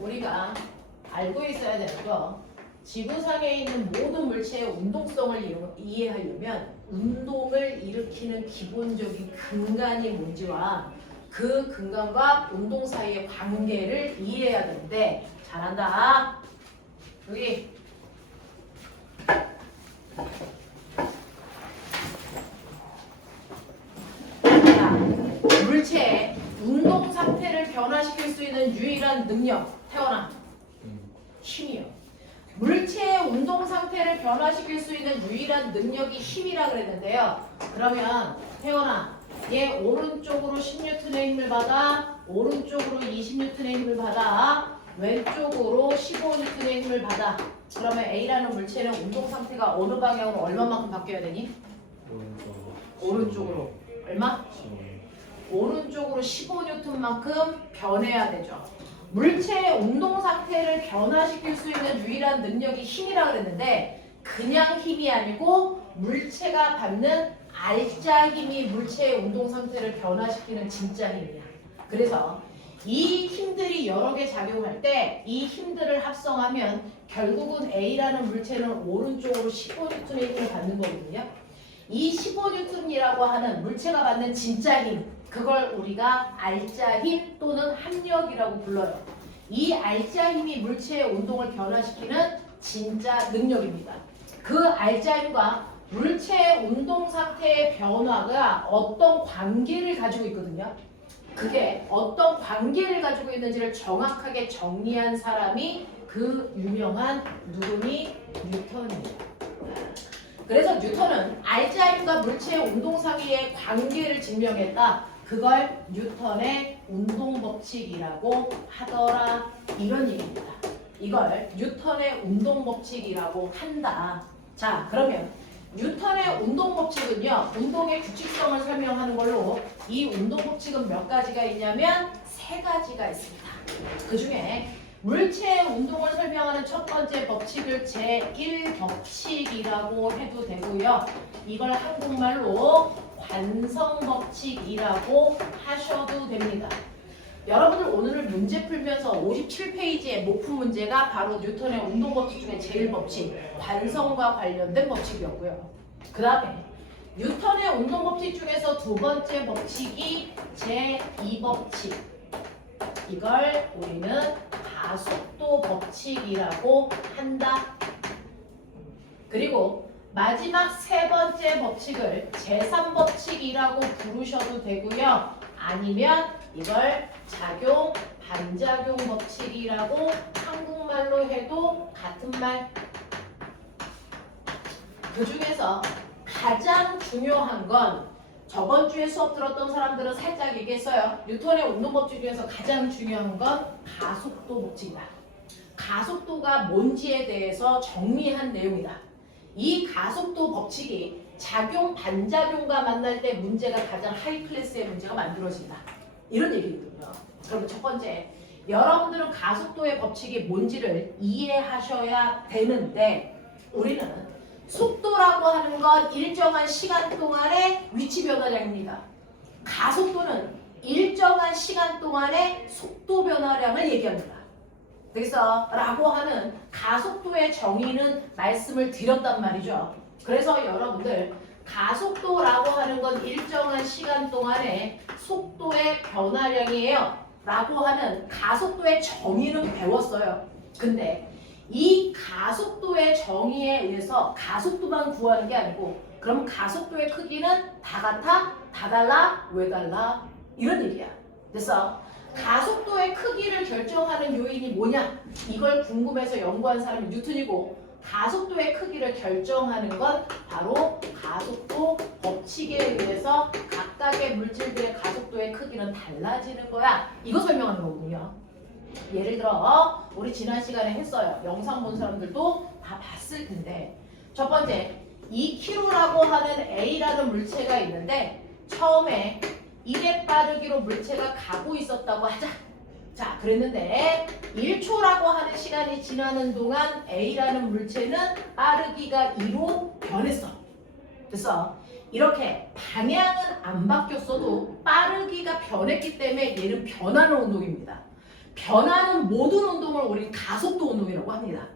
우리가 알고 있어야 되는 거, 지구상에 있는 모든 물체의 운동성을 이해하려면 운동을 일으키는 기본적인 근간이 뭔지와 그 근간과 운동 사이의 관계를 이해해야 되는데, 잘한다. 여기 자, 물체의 운동 상태를 변화시킬 수 있는 유일한 능력, 태어나 힘이요. 물체의 운동 상태를 변화시킬 수 있는 유일한 능력이 힘이라 그랬는데요. 그러면 태어나 얘 오른쪽으로 10N의 힘을 받아, 오른쪽으로 20N의 힘을 받아, 왼쪽으로 15N의 힘을 받아. 그러면 A라는 물체는 운동 상태가 어느 방향으로 얼마만큼 바뀌어야 되니? 오른쪽으로. 얼마? 오른쪽으로 15N만큼 변해야 되죠. 물체의 운동 상태를 변화시킬 수 있는 유일한 능력이 힘이라 그랬는데, 그냥 힘이 아니고 물체가 받는 알짜 힘이 물체의 운동 상태를 변화시키는 진짜 힘이야. 그래서 이 힘들이 여러 개 작용할 때 이 힘들을 합성하면 결국은 A라는 물체는 오른쪽으로 15N의 힘을 받는 거거든요. 이 15N이라고 하는 물체가 받는 진짜 힘, 그걸 우리가 알짜 힘 또는 합력이라고 불러요. 이 알짜 힘이 물체의 운동을 변화시키는 진짜 능력입니다. 그 알짜 힘과 물체의 운동 상태의 변화가 어떤 관계를 가지고 있거든요. 그게 어떤 관계를 가지고 있는지를 정확하게 정리한 사람이 그 유명한 누구니? 뉴턴입니다. 그래서 뉴턴은 알짜 힘과 물체의 운동 사이의 관계를 증명했다. 그걸 뉴턴의 운동 법칙이라고 하더라. 이런 얘기입니다. 이걸 뉴턴의 운동 법칙이라고 한다. 자, 그러면 뉴턴의 운동 법칙은요, 운동의 규칙성을 설명하는 걸로, 이 운동 법칙은 몇 가지가 있냐면 3가지가 있습니다. 그 중에 물체의 운동을 설명하는 첫 번째 법칙을 제1법칙이라고 해도 되고요. 이걸 한국말로 관성법칙이라고 하셔도 됩니다. 여러분들 오늘 문제 풀면서 57페이지의 목표 문제가 바로 뉴턴의 운동법칙 중에 제1법칙, 관성과 관련된 법칙이었고요. 그 다음에 뉴턴의 운동법칙 중에서 두 번째 법칙이 제2법칙. 이걸 우리는 가속도 법칙이라고 한다. 그리고 마지막 세 번째 법칙을 제3법칙이라고 부르셔도 되고요. 아니면 이걸 작용, 반작용 법칙이라고 한국말로 해도 같은 말. 그 중에서 가장 중요한 건 저번 주에 수업 들었던 사람들은 살짝 얘기했어요. 뉴턴의 운동 법칙 중에서 가장 중요한 건 가속도 법칙이다. 가속도가 뭔지에 대해서 정리한 내용이다. 이 가속도 법칙이 작용, 반작용과 만날 때 문제가 가장 하이 클래스의 문제가 만들어진다. 이런 얘기거든요. 그럼 첫 번째, 여러분들은 가속도의 법칙이 뭔지를 이해하셔야 되는데, 우리는 속도라고 하는 건 일정한 시간 동안의 위치 변화량입니다. 가속도는 일정한 시간 동안의 속도 변화량을 얘기합니다. 그래서 라고 하는 가속도의 정의는 말씀을 드렸단 말이죠. 그래서 여러분들 가속도라고 하는 건 일정한 시간 동안의 속도의 변화량이에요. 라고 하는 가속도의 정의는 배웠어요. 근데 이 가속도의 정의에 의해서 가속도만 구하는 게 아니고, 그럼 가속도의 크기는 다 같아? 다 달라? 왜 달라? 이런 얘기야. 그래서 가속도의 크기를 결정하는 요인이 뭐냐? 이걸 궁금해서 연구한 사람이 뉴턴이고, 가속도의 크기를 결정하는 건 바로 가속도 법칙에 의해서 각각의 물질들의 가속도의 크기는 달라지는 거야. 이거 설명하는 거군요. 예를 들어 우리 지난 시간에 했어요. 영상 본 사람들도 다 봤을 텐데, 첫 번째 2kg라고 하는 A라는 물체가 있는데 처음에 1의 빠르기로 물체가 가고 있었다고 하자. 자, 그랬는데 1초라고 하는 시간이 지나는 동안 A라는 물체는 빠르기가 2로 변했어. 그래서 이렇게 방향은 안 바뀌었어도 빠르기가 변했기 때문에 얘는 변하는 운동입니다. 변하는 모든 운동을 우리 가속도 운동이라고 합니다.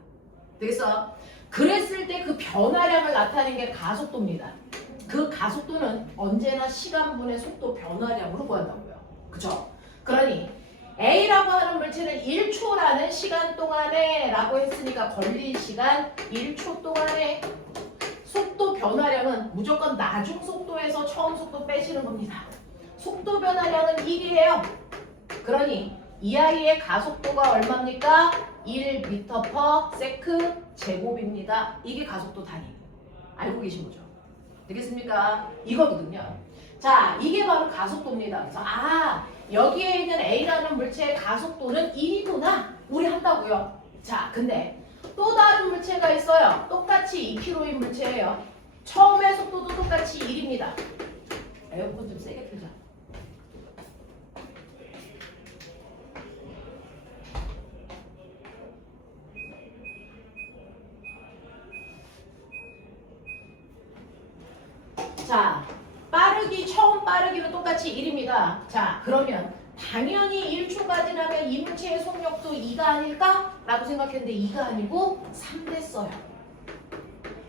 되겠어? 그랬을 때 그 변화량을 나타내는 게 가속도입니다. 그 가속도는 언제나 시간분의 속도 변화량으로 구한다고요. 그죠? 그러니 A라고 하는 물체는 1초라는 시간 동안에 라고 했으니까 걸린 시간 1초 동안에 속도 변화량은 무조건 나중 속도에서 처음 속도 빼시는 겁니다. 속도 변화량은 1이에요. 그러니 이 아이의 가속도가 얼마입니까? 1m/s 제곱입니다. 이게 가속도 단위. 알고 계신 거죠? 되겠습니까? 이거거든요. 자, 이게 바로 가속도입니다. 그래서 여기에 있는 A라는 물체의 가속도는 1이구나. 우리 한다고요. 자, 근데 또 다른 물체가 있어요. 똑같이 2km인 물체예요. 처음의 속도도 똑같이 1입니다. 에어컨 좀 세게 틀자. 자, 처음 빠르기는 똑같이 1입니다. 자, 그러면 당연히 1초가 지나면 이 물체의 속력도 2가 아닐까? 라고 생각했는데 2가 아니고 3 됐어요.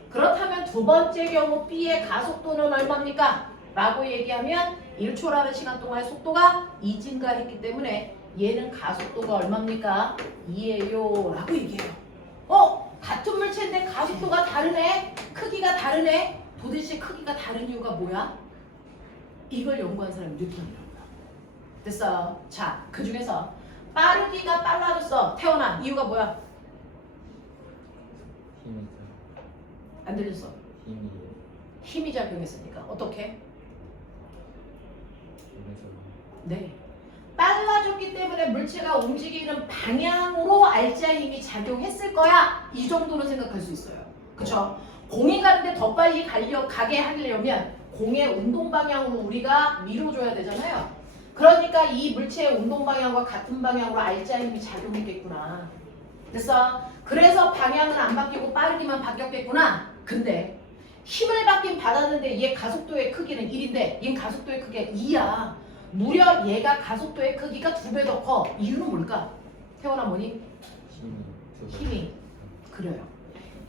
그렇다면 두 번째 경우 B의 가속도는 얼마입니까? 라고 얘기하면 1초라는 시간 동안의 속도가 2 증가했기 때문에 얘는 가속도가 얼마입니까? 2예요. 라고 얘기해요. 같은 물체인데 가속도가 다르네? 크기가 다르네? 도대체 크기가 다른 이유가 뭐야? 이걸 연구한 사람이 뉴턴이라고요. 됐어. 자, 그 중에서 빠르기가 빨라졌어. 태어난 이유가 뭐야? 힘이 안 들렸어. 힘이 작용했으니까. 어떻게? 네. 빨라졌기 때문에 물체가 움직이는 방향으로 알자의 힘이 작용했을 거야. 이 정도는 생각할 수 있어요. 그쵸? 공이 가는데 더 빨리 가게 하려면 공의 운동 방향으로 우리가 밀어줘야 되잖아요. 그러니까 이 물체의 운동 방향과 같은 방향으로 알자의 힘이 작용했겠구나. 됐어? 그래서 방향은 안 바뀌고 빠르기만 바뀌었겠구나. 근데 힘을 받긴 받았는데 얘 가속도의 크기는 1인데 얘는 가속도의 크기가 2야. 무려 얘가 가속도의 크기가 2배 더 커. 이유는 뭘까? 태원아 뭐니? 힘이. 그래요.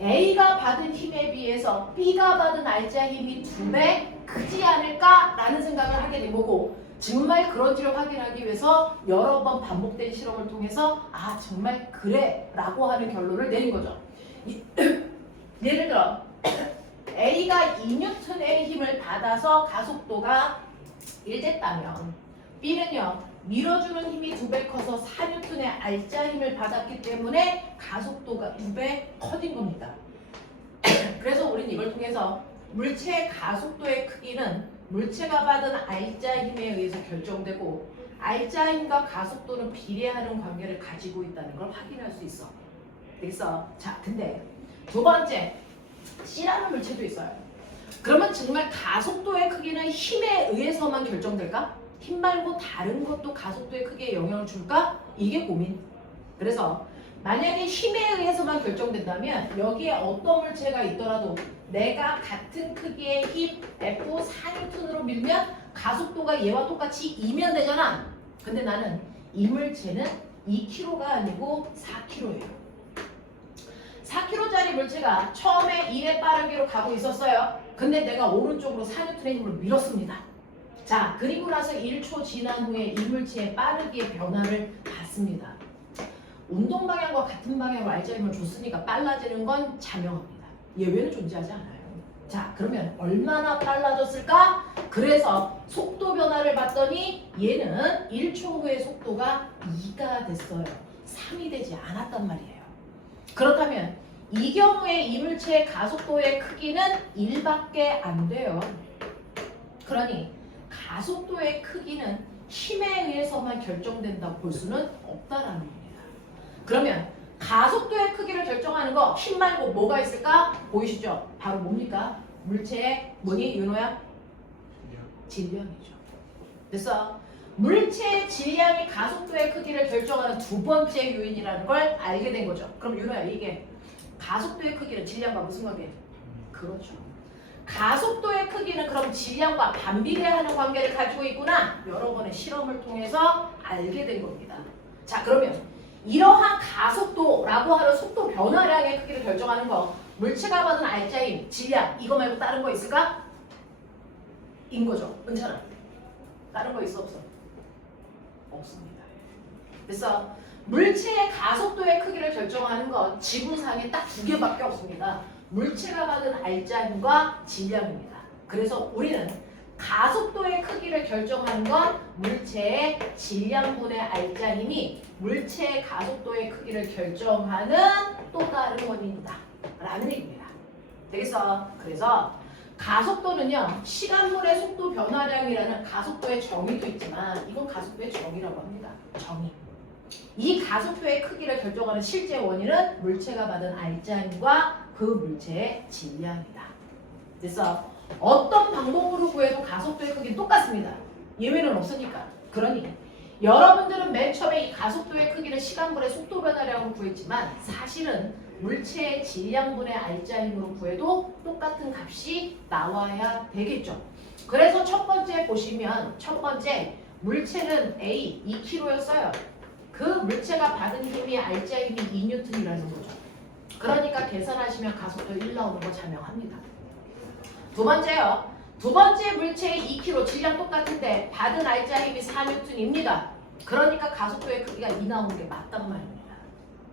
A가 받은 힘에 비해서 B가 받은 알자 힘이 2배 크지 않을까라는 생각을 하게 된 거고, 정말 그런지를 확인하기 위해서 여러 번 반복된 실험을 통해서 정말 그래 라고 하는 결론을 내린 거죠. 예를 들어 A가 2N의 힘을 받아서 가속도가 1됐다면 B는요 밀어주는 힘이 2배 커서 4N의 알자 힘을 받았기 때문에 가속도가 2배 커진 겁니다. 그래서 우리는 이걸 통해서 물체의 가속도의 크기는 물체가 받은 알자 힘에 의해서 결정되고 알자 힘과 가속도는 비례하는 관계를 가지고 있다는 걸 확인할 수 있어. 그래서 자, 근데 두 번째 C라는 물체도 있어요. 그러면 정말 가속도의 크기는 힘에 의해서만 결정될까? 힘 말고 다른 것도 가속도의 크기에 영향을 줄까? 이게 고민. 그래서 만약에 힘에 의해서만 결정된다면 여기에 어떤 물체가 있더라도 내가 같은 크기의 힘 F 4N으로 밀면 가속도가 얘와 똑같이 2면 되잖아. 근데 나는 이 물체는 2kg가 아니고 4kg예요. 4kg짜리 물체가 처음에 1의 빠르기로 가고 있었어요. 근데 내가 오른쪽으로 4N의 힘으로 밀었습니다. 자, 그리고 나서 1초 지난 후에 이 물체의 빠르기의 변화를 봤습니다. 운동 방향과 같은 방향으로 알자 힘을 줬으니까 빨라지는 건 자명합니다. 예외는 존재하지 않아요. 자, 그러면 얼마나 빨라졌을까? 그래서 속도 변화를 봤더니 얘는 1초 후의 속도가 2가 됐어요. 3이 되지 않았단 말이에요. 그렇다면 이 경우에 이 물체의 가속도의 크기는 1밖에 안 돼요. 그러니 가속도의 크기는 힘에 의해서만 결정된다고 볼 수는 없다라는 겁니다. 그러면 가속도의 크기를 결정하는 거 힘 말고 뭐가 있을까? 보이시죠? 바로 뭡니까? 물체의 뭐니? 윤호야? 질량이죠. 그래서 물체의 질량이 가속도의 크기를 결정하는 두 번째 요인이라는 걸 알게 된 거죠. 그럼 윤호야, 이게 가속도의 크기는 질량과 무슨 관계? 그렇죠. 가속도의 크기는 그럼 질량과 반비례하는 관계를 가지고 있구나. 여러 번의 실험을 통해서 알게 된 겁니다. 자, 그러면 이러한 가속도라고 하는 속도 변화량의 크기를 결정하는 거, 물체가 받은 알짜힘, 질량, 이거 말고 다른 거 있을까? 인 거죠. 괜찮아. 다른 거 있어 없어? 없습니다. 그래서 물체의 가속도의 크기를 결정하는 건 지구상에 딱 두 개밖에 없습니다. 물체가 받은 알짜힘과 질량입니다. 그래서 우리는 가속도의 크기를 결정하는 건 물체의 질량분의 알짜힘이 물체의 가속도의 크기를 결정하는 또 다른 원인이다 라는 얘기입니다. 그래서 가속도는요, 시간물의 속도 변화량이라는 가속도의 정의도 있지만 이건 가속도의 정의라고 합니다. 정의. 이 가속도의 크기를 결정하는 실제 원인은 물체가 받은 알짜힘과 그 물체의 질량이다. 그래서 어떤 방법으로 구해도 가속도의 크기는 똑같습니다. 예외는 없으니까. 그러니 여러분들은 맨 처음에 이 가속도의 크기를 시간분의 속도 변화량으로 구했지만 사실은 물체의 질량분의 알짜힘으로 구해도 똑같은 값이 나와야 되겠죠. 그래서 첫 번째 보시면 첫 번째 물체는 A 2kg였어요. 그 물체가 받은 힘이 알짜힘이 2N이라는 거죠. 그러니까 계산하시면 가속도 1 나오는 거 자명합니다. 두 번째요. 두 번째 물체의 2kg 질량 똑같은데 받은 알짜힘이 4N입니다. 그러니까 가속도의 크기가 2 나오는 게 맞단 말입니다.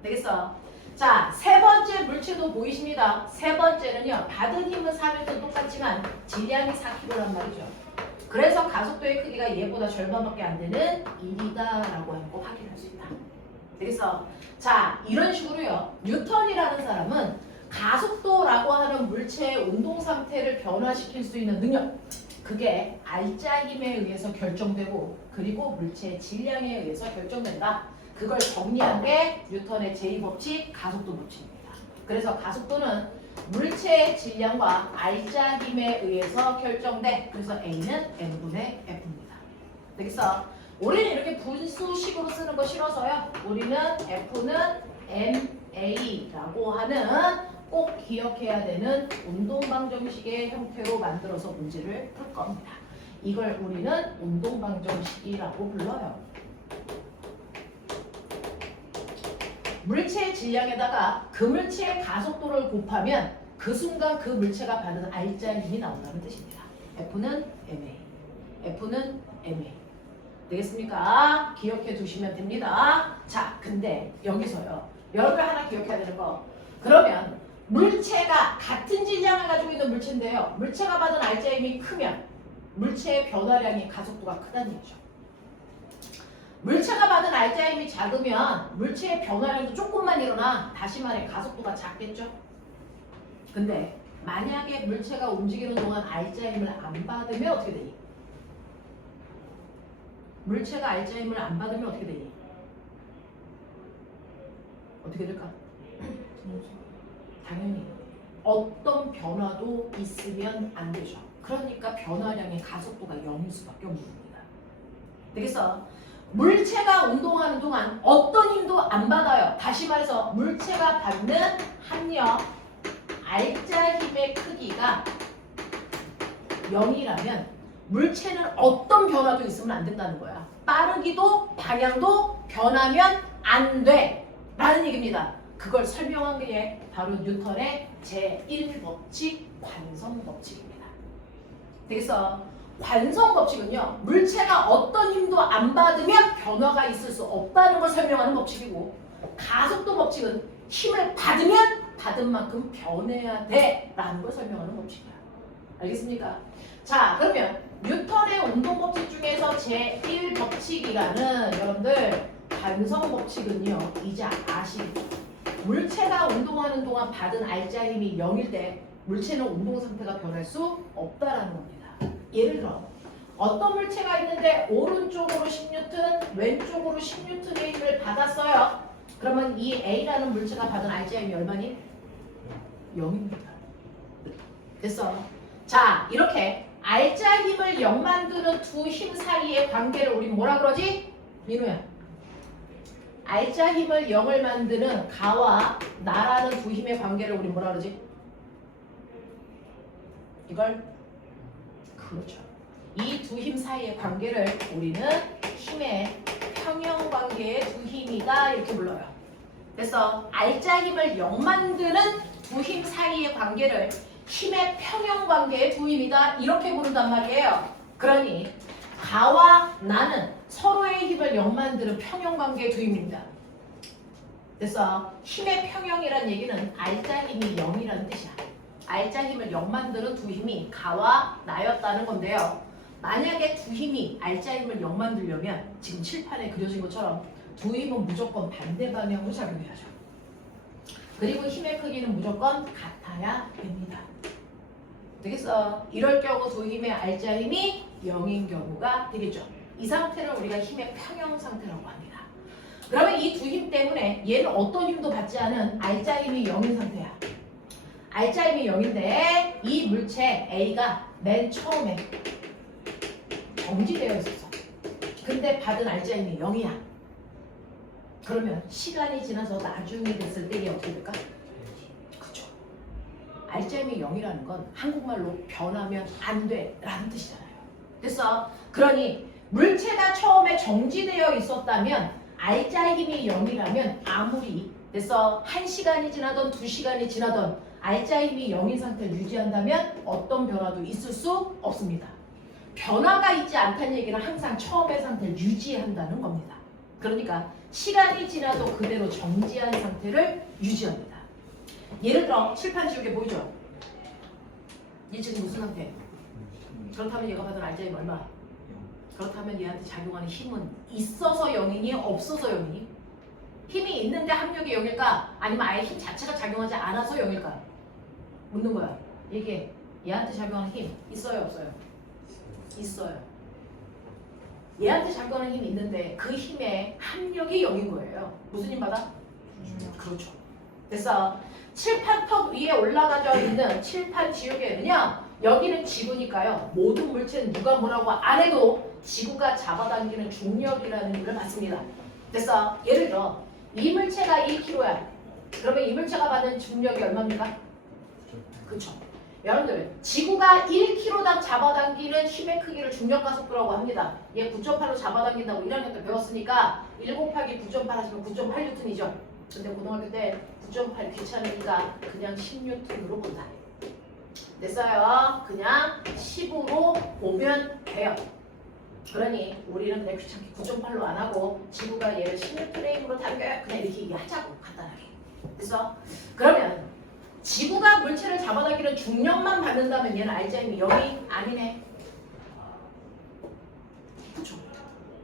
되겠어? 자, 세 번째 물체도 보이십니다. 세 번째는요. 받은 힘은 4N 똑같지만 질량이 4kg란 말이죠. 그래서 가속도의 크기가 얘보다 절반밖에 안 되는 1이다 라고 하는 거 확인할 수 있다. 되겠어? 자, 이런 식으로요. 뉴턴이라는 사람은 가속도라고 하는 물체의 운동 상태를 변화시킬 수 있는 능력, 그게 알짜힘에 의해서 결정되고 그리고 물체의 질량에 의해서 결정된다. 그걸 정리한 게 뉴턴의 제2법칙 가속도 법칙입니다. 그래서 가속도는 물체의 질량과 알짜힘에 의해서 결정돼. 그래서 A는 M분의 F입니다. 되겠어? 우리는 이렇게 분수식으로 쓰는 거 싫어서요. 우리는 F는 MA라고 하는 꼭 기억해야 되는 운동방정식의 형태로 만들어서 문제를 풀 겁니다. 이걸 우리는 운동방정식이라고 불러요. 물체의 질량에다가 그 물체의 가속도를 곱하면 그 순간 그 물체가 받은 알짜힘이 나온다는 뜻입니다. F는 MA, F는 MA. 되겠습니까? 기억해 두시면 됩니다. 자, 근데 여기서요. 여러분 하나 기억해야 되는 거. 그러면 물체가 같은 질량을 가지고 있는 물체인데요. 물체가 받은 알짜힘이 크면 물체의 변화량이 가속도가 크다는 얘기죠. 물체가 받은 알짜힘이 작으면 물체의 변화량도 조금만 일어나 다시 말해 가속도가 작겠죠. 근데 만약에 물체가 움직이는 동안 알짜힘을 안 받으면 어떻게 되니? 물체가 알짜힘을 안 받으면 어떻게 되니? 어떻게 될까? 당연히 어떤 변화도 있으면 안 되죠. 그러니까 변화량의 가속도가 0일 수밖에 없는 겁니다. 되겠어? 물체가 운동하는 동안 어떤 힘도 안 받아요. 다시 말해서 물체가 받는 합력 알짜힘의 크기가 0이라면 물체는 어떤 변화도 있으면 안 된다는 거야. 빠르기도 방향도 변하면 안 돼 라는 얘기입니다. 그걸 설명한 게 바로 뉴턴의 제1법칙 관성법칙입니다. 되겠어? 관성법칙은요. 물체가 어떤 힘도 안 받으면 변화가 있을 수 없다는 걸 설명하는 법칙이고, 가속도 법칙은 힘을 받으면 받은 만큼 변해야 돼 라는 걸 설명하는 법칙이야. 알겠습니까? 자, 그러면 뉴턴의 운동법칙 중에서 제1법칙이라는 여러분들 관성법칙은요. 이제 아시겠죠? 물체가 운동하는 동안 받은 알짜힘이 0일 때 물체는 운동 상태가 변할 수 없다라는 겁니다. 예를 들어 어떤 물체가 있는데 오른쪽으로 10N, 왼쪽으로 10N의 힘을 받았어요. 그러면 이 A라는 물체가 받은 알짜힘이 얼마니? 0입니다. 됐어? 자, 이렇게 알짜힘을 0 만드는 두 힘 사이의 관계를 우리 뭐라 그러지? 민우야. 알짜힘을 0을 만드는 가와 나라는 두 힘의 관계를 우리 뭐라 그러지? 이걸 그렇죠. 이 두 힘 사이의 관계를 우리는 힘의 평형관계의 두 힘이다 이렇게 불러요. 그래서 알짜 힘을 0 만드는 두 힘 사이의 관계를 힘의 평형관계의 두 힘이다 이렇게 부른단 말이에요. 그러니 가와 나는 서로의 힘을 0 만드는 평형관계의 두 힘입니다. 그래서 힘의 평형이란 얘기는 알짜 힘이 0이라는 뜻이야. 알짜 힘을 0 만드는 두 힘이 가와 나였다는 건데요. 만약에 두 힘이 알짜 힘을 0 만들려면 지금 칠판에 그려진 것처럼 두 힘은 무조건 반대 방향으로 작용해야죠. 그리고 힘의 크기는 무조건 같아야 됩니다. 되겠어? 이럴 경우 두 힘의 알짜 힘이 0인 경우가 되겠죠. 이 상태를 우리가 힘의 평형 상태라고 합니다. 그러면 이 두 힘 때문에 얘는 어떤 힘도 받지 않은 알짜 힘이 0인 상태야. 알짜 힘이 0인데 이 물체 A가 맨 처음에 정지되어 있었어. 근데 받은 알짜 힘이 0이야. 그러면 시간이 지나서 나중에 됐을 때 이게 어떻게 될까? 그쵸. 알짜 힘이 0이라는 건 한국말로 변하면 안 돼 라는 뜻이잖아요. 됐어? 그러니 물체가 처음에 정지되어 있었다면 알짜 힘이 0이라면 아무리 됐어 1시간이 지나던 2시간이 지나던 알짜 힘이 0인 상태를 유지한다면 어떤 변화도 있을 수 없습니다. 변화가 있지 않다는 얘기는 항상 처음의 상태를 유지한다는 겁니다. 그러니까 시간이 지나도 그대로 정지한 상태를 유지합니다. 예를 들어 칠판 지우개 보이죠? 얘 지금 무슨 상태? 그렇다면 얘가 받은 알짜 힘 얼마? 그렇다면 얘한테 작용하는 힘은 있어서 0이니 없어서 0이니? 힘이 있는데 합력이 0일까? 아니면 아예 힘 자체가 작용하지 않아서 0일까? 묻는 거야. 이게 얘한테 작용하는 힘 있어요 없어요? 있어요. 얘한테 작용하는 힘이 있는데 그 힘의 합력이 0인 거예요. 무슨 힘 받아? 그렇죠. 그래서 칠판턱 위에 올라가져 있는 칠판 지우개는요. 여기는 지구니까요. 모든 물체는 누가 뭐라고 안 해도 지구가 잡아당기는 중력이라는 힘을 받습니다. 그래서 예를 들어 이 물체가 1kg야. 그러면 이 물체가 받는 중력이 얼마입니까? 그렇죠. 여러분들 지구가 1kg당 잡아당기는 힘의 크기를 중력가속도라고 합니다. 얘 9.8로 잡아당긴다고 1학년 때 배웠으니까 1 곱하기 9.8 하시면 9.8N이죠. 근데 고등학교 때 9.8 귀찮으니까 그냥 10N으로 본다. 됐어요. 그냥 10으로 보면 돼요. 그러니 우리는 그냥 귀찮게 9.8로 안 하고 지구가 얘를 16프레임으로 당겨요. 그냥 이렇게 얘기하자고 간단하게. 그래서 그러면 지구가 물체를 잡아당기는 중력만 받는다면 얘는 알짜 힘이 0이 아니네. 그쵸?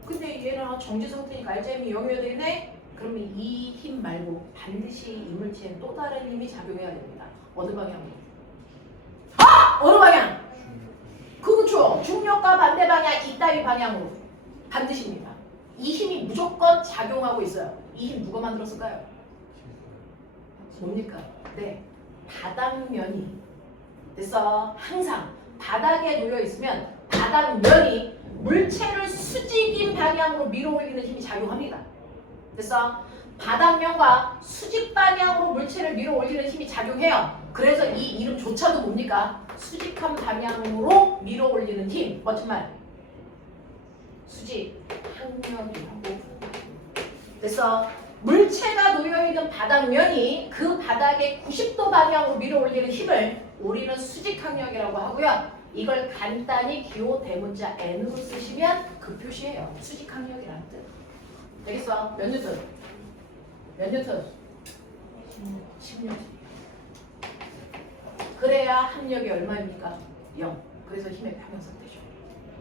근데 얘는 정지 상태니까 알짜 힘이 0이어야 되네? 그러면 이 힘 말고 반드시 이 물체엔 또 다른 힘이 작용해야 됩니다. 어느 방향으로? 어느 방향? 그렇죠. 중력과 반대 방향 이따위 방향으로 반드시입니다. 이 힘이 무조건 작용하고 있어요. 이 힘 누가 만들었을까요? 뭡니까? 네, 바닥면이. 그래서 항상 바닥에 놓여 있으면 바닥면이 물체를 수직인 방향으로 밀어 올리는 힘이 작용합니다. 그래서 바닥면과 수직 방향으로 물체를 밀어 올리는 힘이 작용해요. 그래서 이 이름조차도 뭡니까? 수직한 방향으로 밀어 올리는 힘. 멋진 말. 수직 항력이라고. 그래서 물체가 놓여있는 바닥면이 그 바닥의 90도 방향으로 밀어 올리는 힘을 우리는 수직 항력이라고 하고요. 이걸 간단히 기호 대문자 N으로 쓰시면 그 표시예요. 수직 항력이라는 뜻. 되겠어? 몇 뉴턴? 몇 뉴턴? 10뉴턴. 그래야 합력이 얼마입니까? 0. 그래서 힘의 평형상태죠.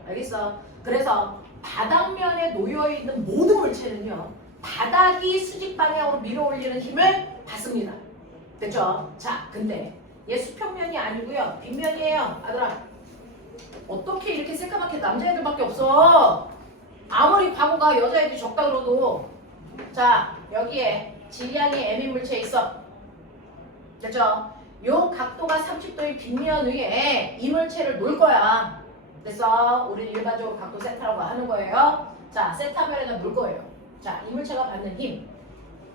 알겠어? 그래서 바닥면에 놓여있는 모든 물체는요. 바닥이 수직 방향으로 밀어 올리는 힘을 받습니다. 됐죠? 자, 근데 얘 수평면이 아니고요. 빗면이에요. 아들아. 어떻게 이렇게 새까맣게 남자애들밖에 없어? 아무리 과거가 여자애들이 적다 그러도. 자, 여기에 질량이 M인 물체 있어. 됐죠? 요 각도가 30도의 빗면 위에 이 물체를 놓을 거야. 그래서 우리 일반적으로 각도 세타라고 하는 거예요. 자, 세타면에다 놓을 거예요. 자, 이 물체가 받는 힘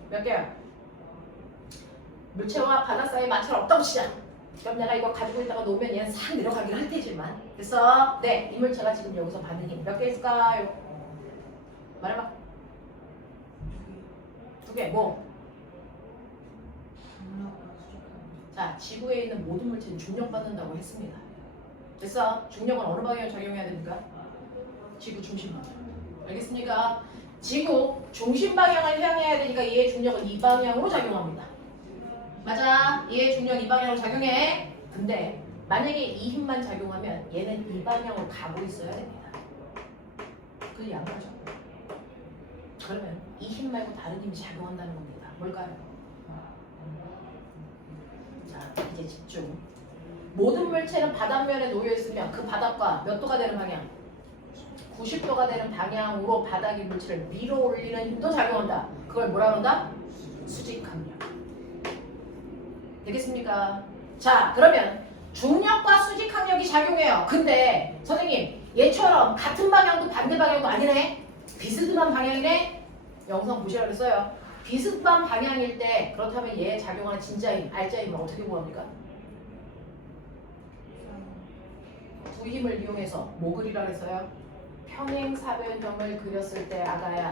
몇 개야? 물체와 바닥 사이에 마찰 없다고 치자. 그럼 내가 이거 가지고 있다가 놓으면 얘는 싹 내려가긴 할 테지만. 그래서 네, 이 물체가 지금 여기서 받는 힘 몇 개 있을까요? 말해봐. 두 개 뭐? 자, 지구에 있는 모든 물질은 중력받는다고 했습니다. 됐어? 중력은 어느 방향 적용해야 됩니까? 지구 중심 방향. 알겠습니까? 지구 중심 방향을 향해야 되니까 얘의 중력은 이 방향으로 작용합니다. 맞아. 얘의 중력 이 방향으로 작용해. 근데 만약에 이 힘만 작용하면 얘는 이 방향으로 가고 있어야 됩니다. 그게 양가죠. 그러면 이 힘 말고 다른 힘이 작용한다는 겁니다. 뭘까요? 자, 이제 집중. 모든 물체는 바닥면에 놓여있으면 그 바닥과 몇 도가 되는 방향? 90도가 되는 방향으로 바닥의 물체를 밀어 올리는 힘도 작용한다. 그걸 뭐라 그런다? 수직항력. 되겠습니까? 자, 그러면 중력과 수직항력이 작용해요. 근데 선생님, 얘처럼 같은 방향도 반대 방향도 아니네? 비스듬한 방향이네? 영상 보시라고 했어요. 비스듬한 방향일 때 그렇다면 얘에 작용하는 진짜 힘, 알짜 힘을 어떻게 구합니까? 두 힘을 이용해서 뭐 그리라고 했어요? 평행사변형을 그렸을 때 아가야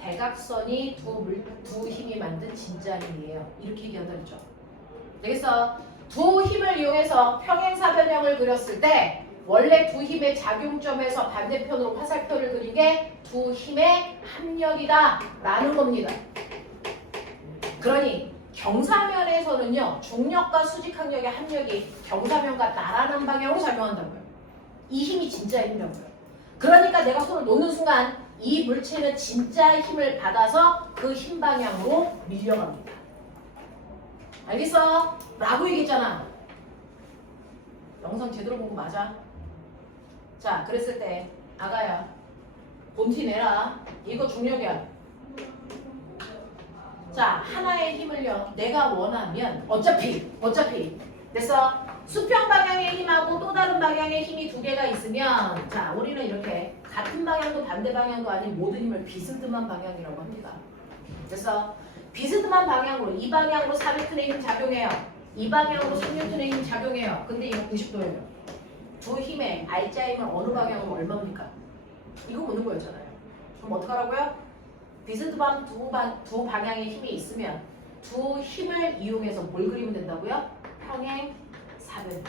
대각선이 두 힘이 만든 진짜 힘이에요. 이렇게 얘기한다 그랬죠. 여기서 두 힘을 이용해서 평행사변형을 그렸을 때 원래 두 힘의 작용점에서 반대편으로 화살표를 그린 게 두 힘의 합력이다 라는 겁니다. 그러니 경사면에서는요 중력과 수직항력의 합력이 경사면과 나란한 방향으로 작용한다고요. 이 힘이 진짜 힘이라고요. 그러니까 내가 손을 놓는 순간 이 물체는 진짜 힘을 받아서 그 힘 방향으로 밀려갑니다. 알겠어? 라고 얘기했잖아. 영상 제대로 본 거 맞아? 자, 그랬을 때 아가야 본티 내라. 이거 중력이야. 자, 하나의 힘을요 내가 원하면 어차피 됐어? 수평 방향의 힘하고 또 다른 방향의 힘이 두 개가 있으면 자, 우리는 이렇게 같은 방향도 반대 방향도 아닌 모든 힘을 비스듬한 방향이라고 합니다. 그래서 비스듬한 방향으로 이 방향으로 4N의 힘 작용해요. 이 방향으로 3N의 힘 작용해요. 근데 이건 90도예요. 두 힘의 알짜 힘은 어느 방향으로 얼마입니까? 이거 묻는 거였잖아요. 그럼 어떡하라고요? 비스듬한 두 방향의 힘이 있으면 두 힘을 이용해서 뭘 그리면 된다고요? 평행 사변.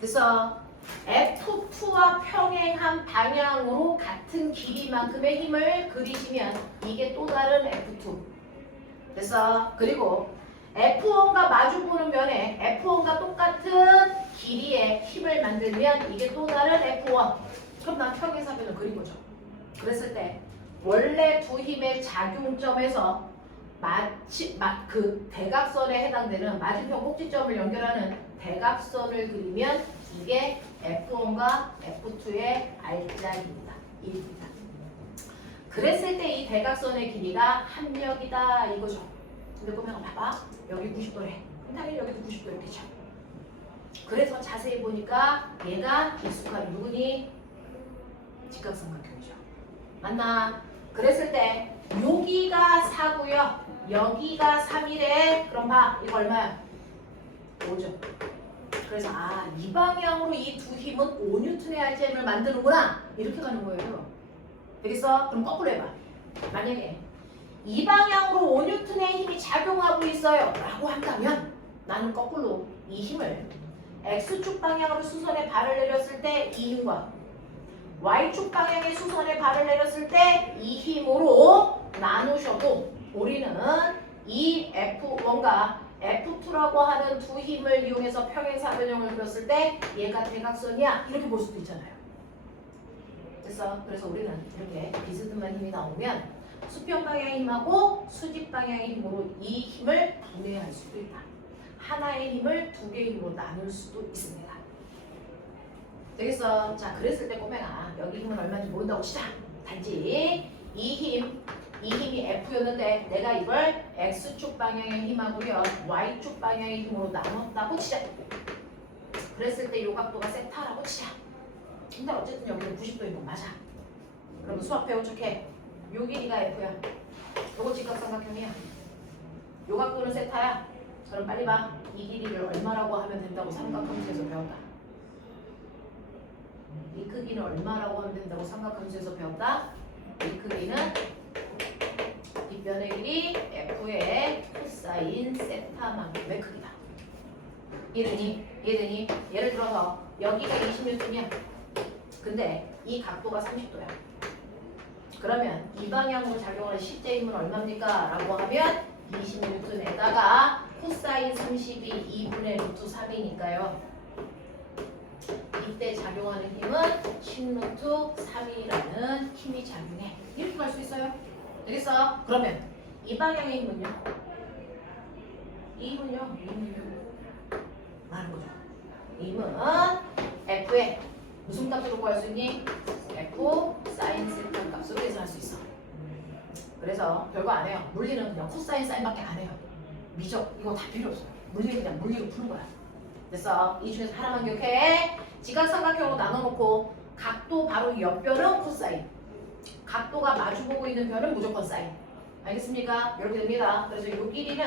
그래서 F2와 평행한 방향으로 같은 길이만큼의 힘을 그리시면 이게 또 다른 F2. 그래서 그리고 F1과 마주보는 면에 F1과 똑같은 길이의 힘을 만들면 이게 또 다른 F1. 그럼 난 평행사변을 그린 거죠. 그랬을 때 원래 두 힘의 작용점에서 그 대각선에 해당되는 맞은편 꼭지점을 연결하는 대각선을 그리면 이게 F1과 F2의 알짜입니다. 1입니다. 그랬을 때 이 대각선의 길이가 합력이다 이거죠. 근데 그러면 봐봐. 여기 90도래. 그럼 당연히 여기도 90도였겠죠. 그래서 자세히 보니까 얘가 익숙한 누구니? 직각삼각형이죠. 맞나? 그랬을 때 여기가 4고요. 여기가 3이래. 그럼 봐. 이거 얼마야? 5죠. 그래서 이 방향으로 이 두 힘은 5N의 알짜힘을 만드는구나. 이렇게 가는 거예요. 되겠어? 그럼 거꾸로 해봐. 만약에 이 방향으로 5N의 힘이 작용하고 있어요. 라고 한다면 나는 거꾸로 이 힘을 X축 방향으로 수선에 발을 내렸을 때 이 힘과 Y축 방향의 수선에 발을 내렸을 때 이 힘으로 나누셔도 우리는 이 F1과 F2라고 하는 두 힘을 이용해서 평행사변형을 그렸을 때 얘가 대각선이야 이렇게 볼 수도 있잖아요. 그래서 우리는 이렇게 비스듬한 힘이 나오면 수평 방향의 힘하고 수직 방향의 힘으로 이 힘을 분해할 수도 있다. 하나의 힘을 두 개의 힘으로 나눌 수도 있습니다. 되겠어? 자, 그랬을 때 꼬맹아 여기 힘은 얼마인지 모른다고 치자. 단지 이 힘이 F였는데 내가 이걸 X축 방향의 힘하고요 Y축 방향의 힘으로 나눴다고 치자. 그랬을 때 요 각도가 세타라고 치자. 근데 어쨌든 여기는 90도인 거 맞아. 그럼 수학 배운 척해. 요 길이가 F야. 요거 직각삼각형이야. 요 각도는 세타야. 그럼 빨리 봐. 이 길이를 얼마라고 하면 된다고 삼각함수에서 배웠다. 이 크기는 얼마라고 하면 된다고 삼각함수에서 배웠다. 이 크기는 이 윗변의 길이 F의 코사인 세타만큼의 크기다. 이해되니? 예를 들어서 여기가 20N이야. 근데 이 각도가 30도야. 그러면 이 방향으로 작용하는 실제 힘은 얼마입니까? 라고 하면 20N에다가 코사인 30이 2분의 루트 3이니까요. 이때 작용하는 힘은 10루트 3이라는 힘이 작용해. 이렇게 갈 수 있어요. 알겠어? 그러면 이 방향의 힘은요? 이 힘은요? 많은 거죠. 이 힘은 F의 무슨 값으로 구할 수 있니? F 사인 세타 값으로 계산할 수 있어. 그래서 별거 안 해요. 물리는 그냥 코사인 사인밖에 안 해요. 미적 이거 다 필요 없어요. 물리는 그냥 물리로 푸는 거야. 됐어? 이 중에서 하나만 기억해. 지각삼각형으로 나눠놓고 각도 바로 옆변은 코사인, 각도가 마주보고 있는 변은 무조건 사인. 알겠습니까? 이렇게 됩니다. 그래서 이 길이는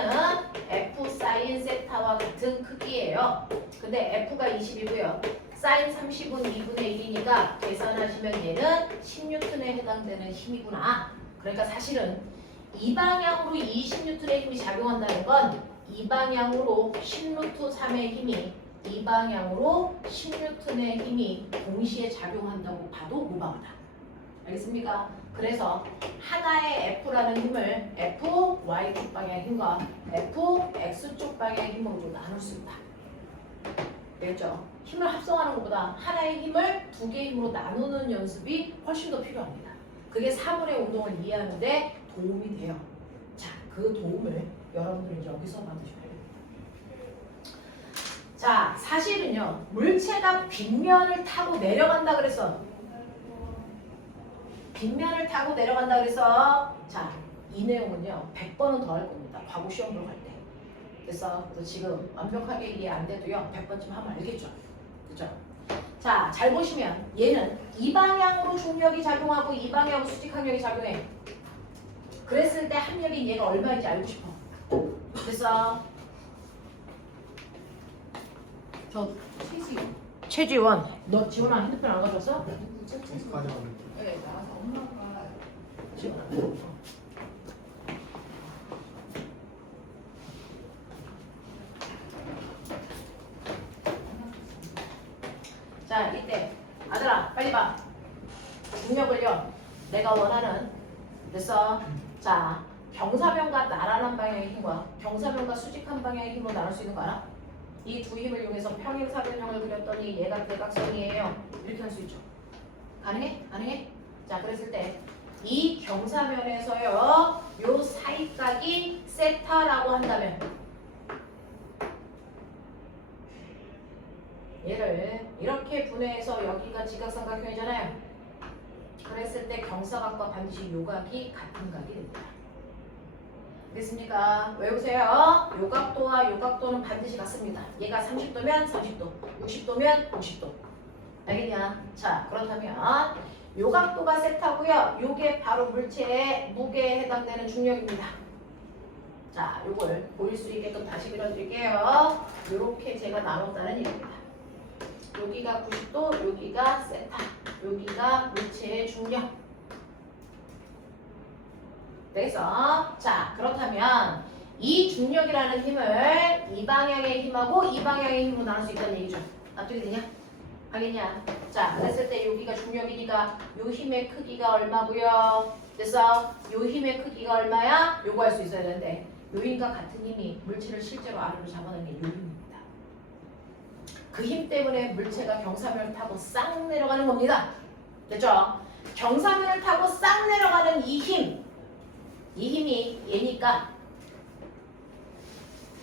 F 사인 세타와 같은 크기예요. 근데 F가 20이고요. 사인 30은 2분의 1이니까 계산하시면 얘는 10N에 해당되는 힘이구나. 그러니까 사실은 이 방향으로 20N의 힘이 작용한다는 건 이 방향으로 10루트 3의 힘이 이 방향으로 10N의 힘이 동시에 작용한다고 봐도 무방하다. 알겠습니까? 그래서 하나의 F라는 힘을 F Y쪽 방향의 힘과 F X쪽 방향의 힘으로 나눌 수 있다. 되겠죠? 힘을 합성하는 것보다 하나의 힘을 두 개의 힘으로 나누는 연습이 훨씬 더 필요합니다. 그게 사물의 운동을 이해하는데 도움이 돼요. 자, 그 도움을 여러분들이 여기서 받으셔야 돼요. 자, 사실은요, 물체가 빗면을 타고 내려간다 그래서 빗면을 타고 내려간다 그래서 자, 이 내용은요 100번은 더 할 겁니다. 과거 시험 보러 갈 때. 그래서 지금 완벽하게 이해 안 돼도요 100번쯤 하면 알겠죠? 그죠? 자, 잘 보시면 얘는 이 방향으로 중력이 작용하고 이 방향으로 수직항력이 작용해. 그랬을 때 합력이 얘가 얼마인지 알고 싶어. 그래서 저 최지원, 너 지원아 핸드폰 안 가져왔어? 네, 나가서 엄마가 지원아. 자, 이때 아들아 빨리 봐. 중력을요 내가 원하는 그래서 자 경사면과 나란한 방향의 힘과 경사면과 수직한 방향의 힘으로 나눌 수 있는 거 알아? 이 두 힘을 이용해서 평행사변형을 그렸더니 얘가 대각선이에요. 이렇게 할 수 있죠. 가능해? 가능해? 자, 그랬을 때 이 경사면에서요 요 사이각이 세타라고 한다면 얘를 이렇게 분해해서 여기가 지각삼각형이잖아요. 그랬을 때 경사각과 반드시 요각이 같은 각이 됩니다. 됐습니까? 외우세요. 요각도와 요각도는 반드시 같습니다. 얘가 30도면 30도, 60도면 60도. 알겠냐? 자, 그렇다면 요각도가 세타고요. 요게 바로 물체의 무게에 해당되는 중력입니다. 자, 요걸 보일 수 있게끔 다시 그려드릴게요. 요렇게 제가 나눴다는 얘기입니다. 여기가 90도, 여기가 세타, 여기가 물체의 중력. 그래서 자, 그렇다면 이 중력이라는 힘을 이 방향의 힘하고 이 방향의 힘으로 나눌 수 있다는 얘기죠. 납득이 되냐? 알겠냐? 자, 그랬을 때 여기가 중력이니까 요 힘의 크기가 얼마고요? 그래서 요 힘의 크기가 얼마야? 요거 할 수 있어야 되는데 요 힘과 같은 힘이 물체를 실제로 아래로 잡아내는 게 요 힘입니다. 그 힘 때문에 물체가 경사면을 타고 싹 내려가는 겁니다. 됐죠? 경사면을 타고 싹 내려가는 이 힘이 얘니까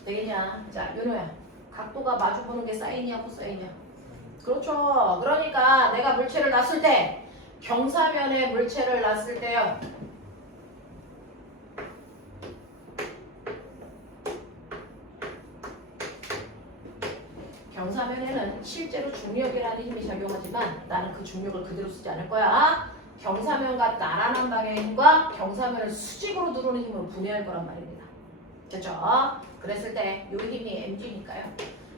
되겠냐? 자, 윤호야, 각도가 마주보는 게 사인이야, 코사인이야? 그렇죠. 그러니까 내가 물체를 놨을 때 경사면에 물체를 놨을 때요. 경사면에는 실제로 중력이라는 힘이 작용하지만 나는 그 중력을 그대로 쓰지 않을 거야. 경사면과 나란한 방향의 힘과 경사면을 수직으로 누르는 힘으로 분해할 거란 말입니다. 됐죠? 그랬을 때 이 힘이 mg니까요.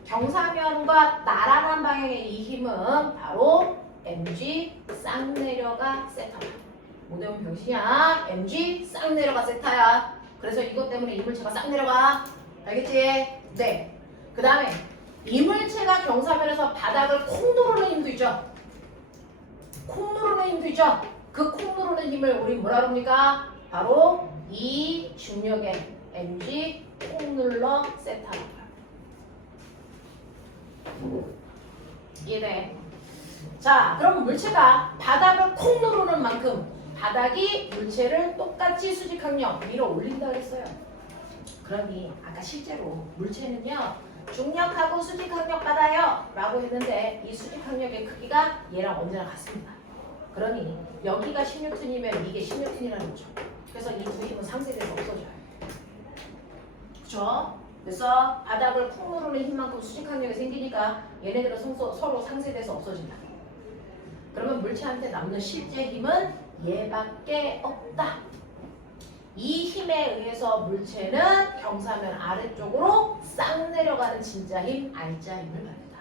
경사면과 나란한 방향의 이 힘은 바로 mg 쌍내려가 세타다. 모대온 병신이야. mg 싹 내려가 세타야. 그래서 이것 때문에 이물체가 싹 내려가. 알겠지? 네. 그 다음에 이물체가 경사면에서 바닥을 콩 누르는 힘도 있죠. 콩 누르는 힘도 있죠. 그 콩 누르는 힘을 우리 뭐라 그럽니까? 바로 이 중력의 mg 콩 눌러 세타라고 합니다. 이해돼? 자, 그럼 물체가 바닥을 콩 누르는 만큼 바닥이 물체를 똑같이 수직항력 밀어 올린다 그랬어요. 그러니 아까 실제로 물체는요 중력하고 수직항력 받아요 라고 했는데 이 수직항력의 크기가 얘랑 언제나 같습니다. 그러니 여기가 16N이면 이게 16N이라는 거죠. 그래서 이 두 힘은 상쇄돼서 없어져요. 그쵸? 그래서 바닥을 쿵 누르는 힘만큼 수직항력이 생기니까 얘네들은 서로 상쇄돼서 없어진다. 그러면 물체한테 남는 실제 힘은 얘밖에 없다. 이 힘에 의해서 물체는 경사면 아래쪽으로 싹 내려가는 진짜 힘, 알짜 힘을 받는다.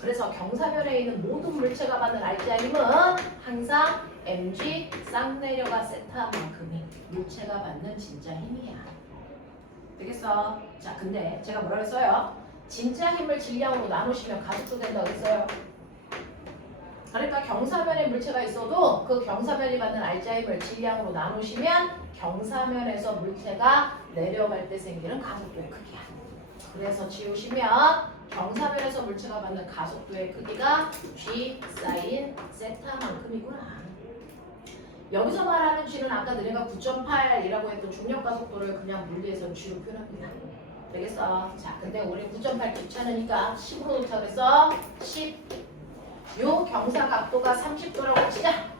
그래서 경사면에 있는 모든 물체가 받는 알짜 힘은 항상 mg 싹 내려가 세타만큼이 물체가 받는 진짜 힘이야. 되겠어? 자, 근데 제가 뭐라 그랬어요? 진짜 힘을 질량으로 나누시면 가속도 된다고 했어요. 그러니까 경사면에 물체가 있어도 그 경사면이 받는 알짜 힘을 질량으로 나누시면 경사면에서 물체가 내려갈 때 생기는 가속도의 크기야. 그래서 지우시면 경사면에서 물체가 받는 가속도의 크기가 g 사인 세타만큼이구나. 여기서 말하는 g는 아까 너네가 9.8이라고 했던 중력 가속도를 그냥 물리에서 g로 표현합니다. 되겠어? 자, 근데 우리 9.8 귀찮으니까 10으로 도착했어. 10. 요 경사 각도가 30도라고 치자.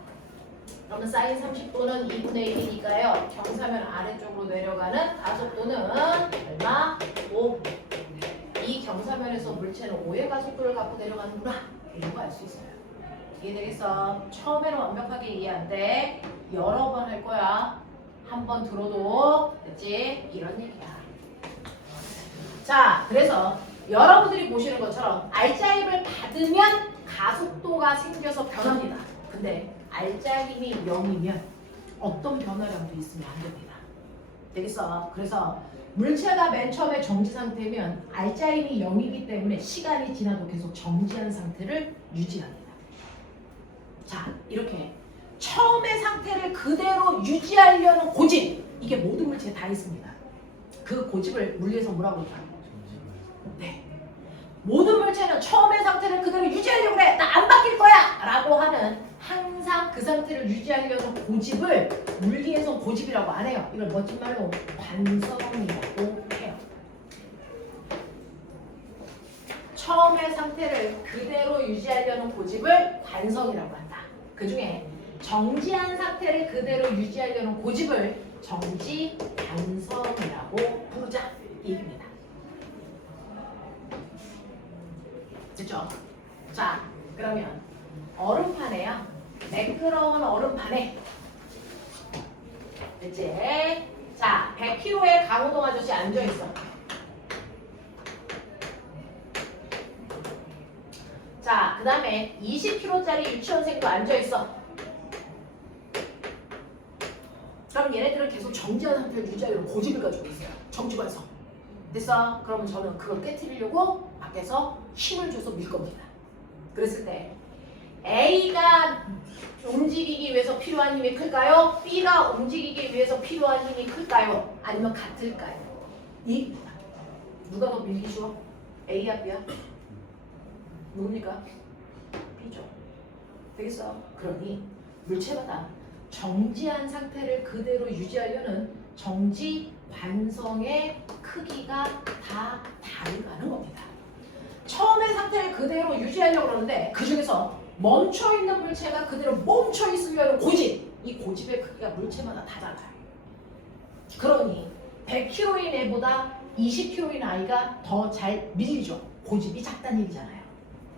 그러면 사인 30도는 2분의 1이니까요. 경사면 아래쪽으로 내려가는 가속도는 얼마? 5. 이 경사면에서 물체는 5의 가속도를 갖고 내려가는구나. 이런 거 알 수 있어요. 이해되겠어? 처음에는 완벽하게 이해 안 돼. 여러 번 할 거야. 한 번 들어도 됐지? 이런 얘기야. 자, 그래서 여러분들이 보시는 것처럼 알짜 힘을 받으면 가속도가 생겨서 변합니다. 근데 알짜 힘이 0이면 어떤 변화량도 있으면 안 됩니다. 되겠어? 그래서 물체가 맨 처음에 정지 상태면 알짜 힘이 0이기 때문에 시간이 지나도 계속 정지한 상태를 유지합니다. 자, 이렇게 처음의 상태를 그대로 유지하려는 고집, 이게 모든 물체에 다 있습니다. 그 고집을 물리에서 뭐라고 할까요? 네. 모든 물체는 처음의 상태를 그대로 유지하려고 해. 나 안 바뀔 거야! 라고 하는 항상 그 상태를 유지하려는 고집을 물리에서 고집이라고 안 해요. 이걸 멋진 말로 관성이라고 해요. 처음의 상태를 그대로 유지하려는 고집을 관성이라고 한다. 그 중에 정지한 상태를 그대로 유지하려는 고집을 정지 관성이라고 부르자. 이 얘기입니다. 됐죠? 자, 그러면 얼음판에요. 매끄러운 얼음판에 됐지? 자, 100kg의 강호동 아저씨 앉아있어. 자, 그 다음에 20kg짜리 유치원생도 앉아있어. 그럼 얘네들은 계속 정지한 상태를 유지하려는 고집을 가지고 있어요. 정지관성. 됐어? 그러면 저는 그걸 깨트리려고 밖에서 힘을 줘서 밀 겁니다. 그랬을 때 A가 움직이기 위해서 필요한 힘이 클까요? B가 움직이기 위해서 필요한 힘이 클까요? 아니면 같을까요? 누가 더 밀기 쉬워? A야 B야? 누굽니까? B죠. 되겠어? 그러니 물체마다 정지한 상태를 그대로 유지하려는 정지 관성의 크기가 다 다르다는 겁니다. 처음의 상태를 그대로 유지하려고 그러는데 그 중에서 멈춰있는 물체가 그대로 멈춰있으려는 고집, 이 고집의 크기가 물체마다 다 달라요. 그러니 100kg인 애보다 20kg인 아이가 더 잘 밀리죠. 고집이 작다는 얘기잖아요.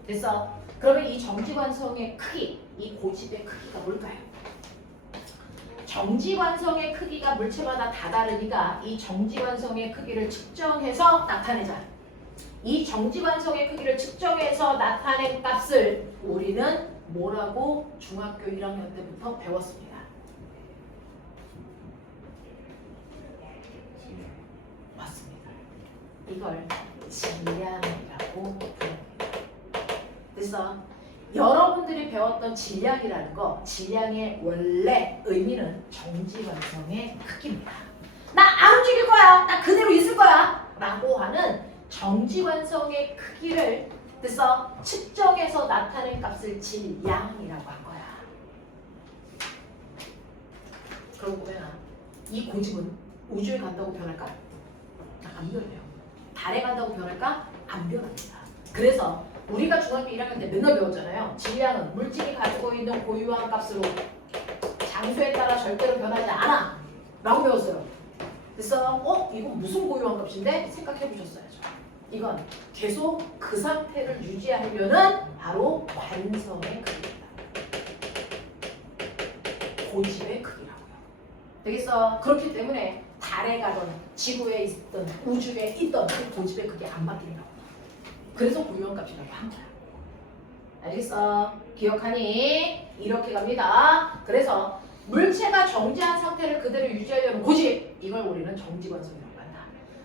됐어? 그러면 이 정지관성의 크기, 이 고집의 크기가 뭘까요? 정지관성의 크기가 물체마다 다 다르니까 이 정지관성의 크기를 측정해서 나타내자. 이 정지관성의 크기를 측정해서 나타낸 값을 우리는 뭐라고 중학교 1학년 때부터 배웠습니다. 이걸 질량이라고 부릅니다. 그래서 여러분들이 배웠던 질량이라는 거, 질량의 원래 의미는 정지완성의 크기입니다. 나 안 움직일 거야, 나 그대로 있을 거야 라고 하는 정지완성의 크기를 그래서 측정해서 나타낸 값을 질량이라고 한 거야. 그러고 보면 이 고집은 우주에 간다고 변할까? 안 변해요. 달에 간다고 변할까? 안 변합니다. 그래서 우리가 중학교 1학년 때 맨날 배웠잖아요. 질량은 물질이 가지고 있는 고유한 값으로 장소에 따라 절대로 변하지 않아 라고 배웠어요. 그래서 이건 무슨 고유한 값인데? 생각해 보셨어야죠. 이건 계속 그 상태를 유지하려는 바로 관성의 크기입니다. 고집의 크기라고요. 되겠어? 그렇기 때문에 달에 가던 지구에 있던 우주에 있던 그 고집의 크기 안 바뀐다고. 그래서 고유한 값이라고 한 거야. 알겠어? 기억하니? 이렇게 갑니다. 그래서 물체가 정지한 상태를 그대로 유지하려는 고집, 이걸 우리는 정지관성이라고 한다.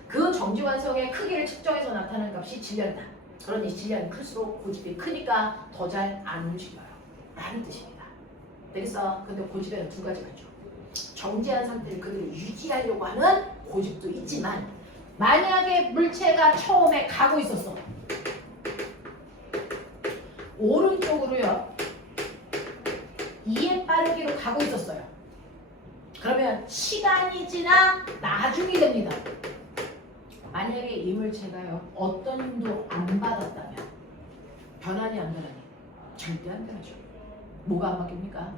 그 정지관성의 크기를 측정해서 나타나는 값이 질량이다. 그러니 질량이 클수록 고집이 크니까 더 잘 안 움직여요 라는 뜻입니다. 되겠어? 근데 고집에는 두 가지가 있죠. 정지한 상태를 그대로 유지하려고 하는 고집도 있지만 만약에 물체가 처음에 가고 있었어. 오른쪽으로요. 2의 빠르기로 가고 있었어요. 그러면 시간이 지나 나중이 됩니다. 만약에 이 물체가요. 어떤 힘도 안 받았다면 변하니 안 변하니? 절대 안 변하죠. 뭐가 안 바뀝니까?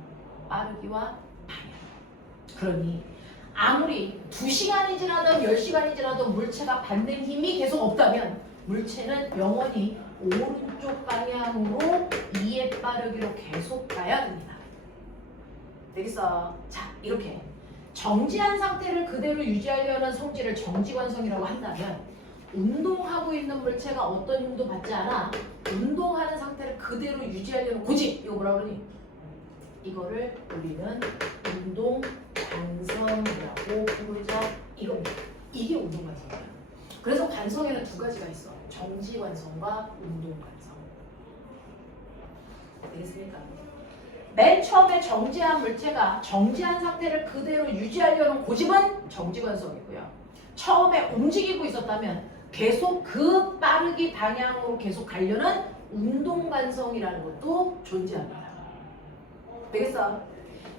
빠르기와 방향. 그러니 아무리 2시간이 지나든 10시간이 지나든 물체가 받는 힘이 계속 없다면 물체는 영원히 오른쪽 방향으로 2의 빠르기로 계속 가야 됩니다. 되겠어? 자, 이렇게 정지한 상태를 그대로 유지하려는 성질을 정지관성이라고 한다면 운동하고 있는 물체가 어떤 힘도 받지 않아 운동하는 상태를 그대로 유지하려는 고집, 이거 뭐라 그러니? 이거를 우리는 운동관성이라고 부르죠. 이겁니다. 이게 운동관성이에요. 그래서 관성에는 두 가지가 있어. 정지관성과 운동관성. 되겠습니까? 맨 처음에 정지한 물체가 정지한 상태를 그대로 유지하려는 고집은 정지관성이고요. 처음에 움직이고 있었다면 계속 그 빠르기 방향으로 계속 가려는 운동관성이라는 것도 존재합니다. 되겠어?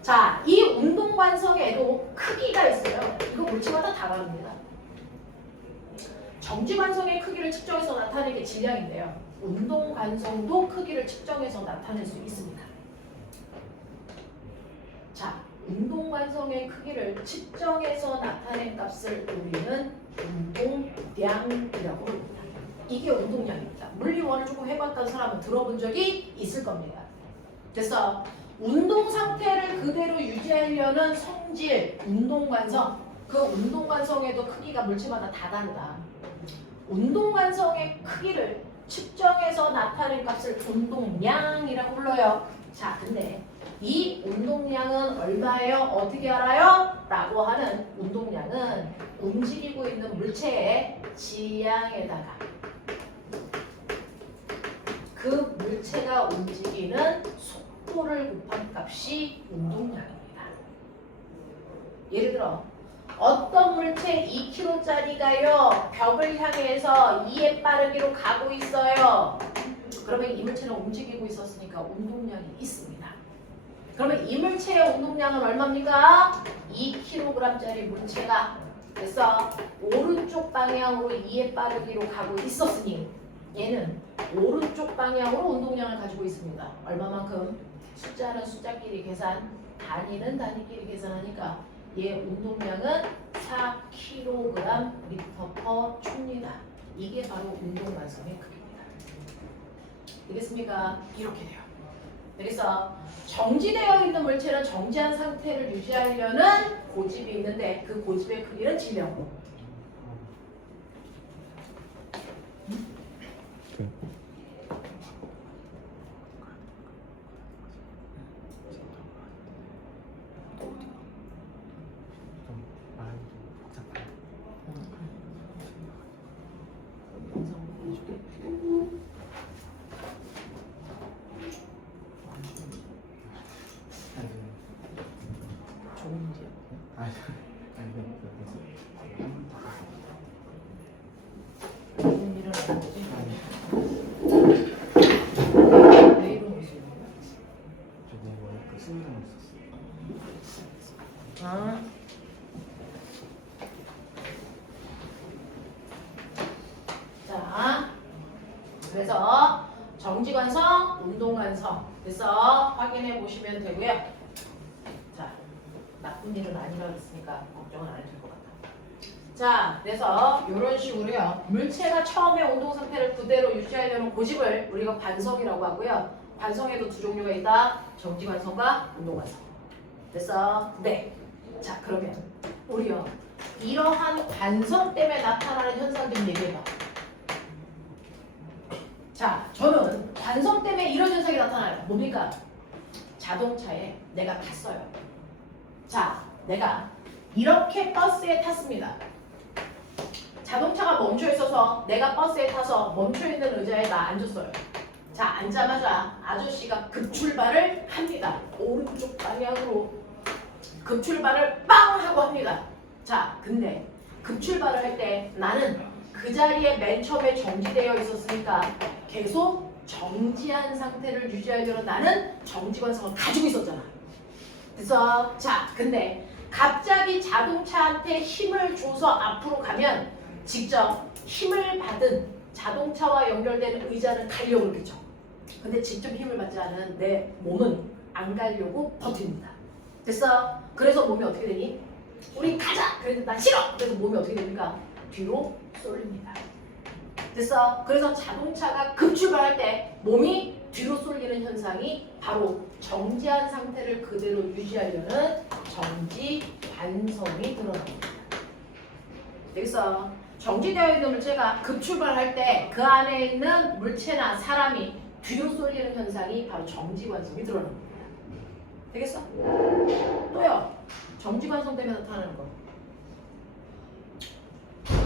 자, 이 운동관성에도 크기가 있어요. 이거 물체마다 다 다릅니다. 정지관성의 크기를 측정해서 나타내는 게 질량인데요. 운동관성도 크기를 측정해서 나타낼 수 있습니다. 자, 운동관성의 크기를 측정해서 나타낸 값을 우리는 운동량이라고 합니다. 이게 운동량입니다. 물리원을 조금 해봤던 사람은 들어본 적이 있을 겁니다. 그래서 운동 상태를 그대로 유지하려는 성질, 운동관성, 그 운동관성에도 크기가 물체마다 다 다르다. 운동관성의 크기를 측정해서 나타낸 값을 운동량이라고 불러요. 자, 근데 이 운동량은 얼마예요? 어떻게 알아요? 라고 하는 운동량은 움직이고 있는 물체의 질량에다가 그 물체가 움직이는 속도를 곱한 값이 운동량입니다. 예를 들어 어떤 물체 2kg짜리가요 벽을 향해서 2의 빠르기로 가고 있어요. 그러면 이 물체는 움직이고 있었으니까 운동량이 있습니다. 그러면 이 물체의 운동량은 얼마입니까? 2kg짜리 물체가 그래서 오른쪽 방향으로 2의 빠르기로 가고 있었으니 얘는 오른쪽 방향으로 운동량을 가지고 있습니다. 얼마만큼? 숫자는 숫자끼리 계산, 단위는 단위끼리 계산하니까 얘 운동량은 4kg/m입니다. 이게 바로 운동관성의 크기입니다. 되겠습니까? 이렇게 돼요. 그래서 정지되어 있는 물체는 정지한 상태를 유지하려는 고집이 있는데 그 고집의 크기는 질량. 그래서 정지관성, 운동관성. 그래서 확인해 보시면 되고요. 자, 나쁜 일은 아니라 그랬으니까 걱정은 안 해도 될 것 같아. 자, 그래서 이런 식으로요. 물체가 처음에 온동 상태를 그대로 유지하려는 고집을 우리가 관성이라고 하고요. 관성에도 두 종류가 있다. 정지관성과 운동관성. 그래서 네. 자, 그러면 우리요. 이러한 관성 때문에 나타나는 현상 좀 얘기해봐. 자, 저는 관성 때문에 이런 현상이 나타나요. 뭡니까? 자동차에 내가 탔어요. 자, 내가 이렇게 버스에 탔습니다. 자동차가 멈춰 있어서 내가 버스에 타서 멈춰 있는 의자에 나 앉았어요. 자, 앉자마자 아저씨가 급출발을 합니다. 오른쪽 방향으로 급출발을 빵 하고 합니다. 자, 근데 급출발을 할 때 나는 그 자리에 맨 처음에 정지되어 있었으니까 계속 정지한 상태를 유지하려는 나는 정지관성을 가지고 있었잖아. 그래서 자, 근데 갑자기 자동차한테 힘을 줘서 앞으로 가면 직접 힘을 받은 자동차와 연결되는 의자는 가려고 그러죠. 근데 직접 힘을 받지 않은 내 몸은 안 가려고 버팁니다. 됐어? 그래서 몸이 어떻게 되니? 우리 가자! 그랬는데 난 싫어! 그래서 몸이 어떻게 됩니까? 뒤로 쏠립니다. 됐어? 그래서 자동차가 급출발할 때 몸이 뒤로 쏠리는 현상이 바로 정지한 상태를 그대로 유지하려는 정지관성이 드러납니다. 여기서 정지되어 있는 물체가 급출발할 때 그 안에 있는 물체나 사람이 뒤로 쏠리는 현상이 바로 정지관성이 드러납니다. 되겠어? 또요. 정지관성 때문에 나타나는 거.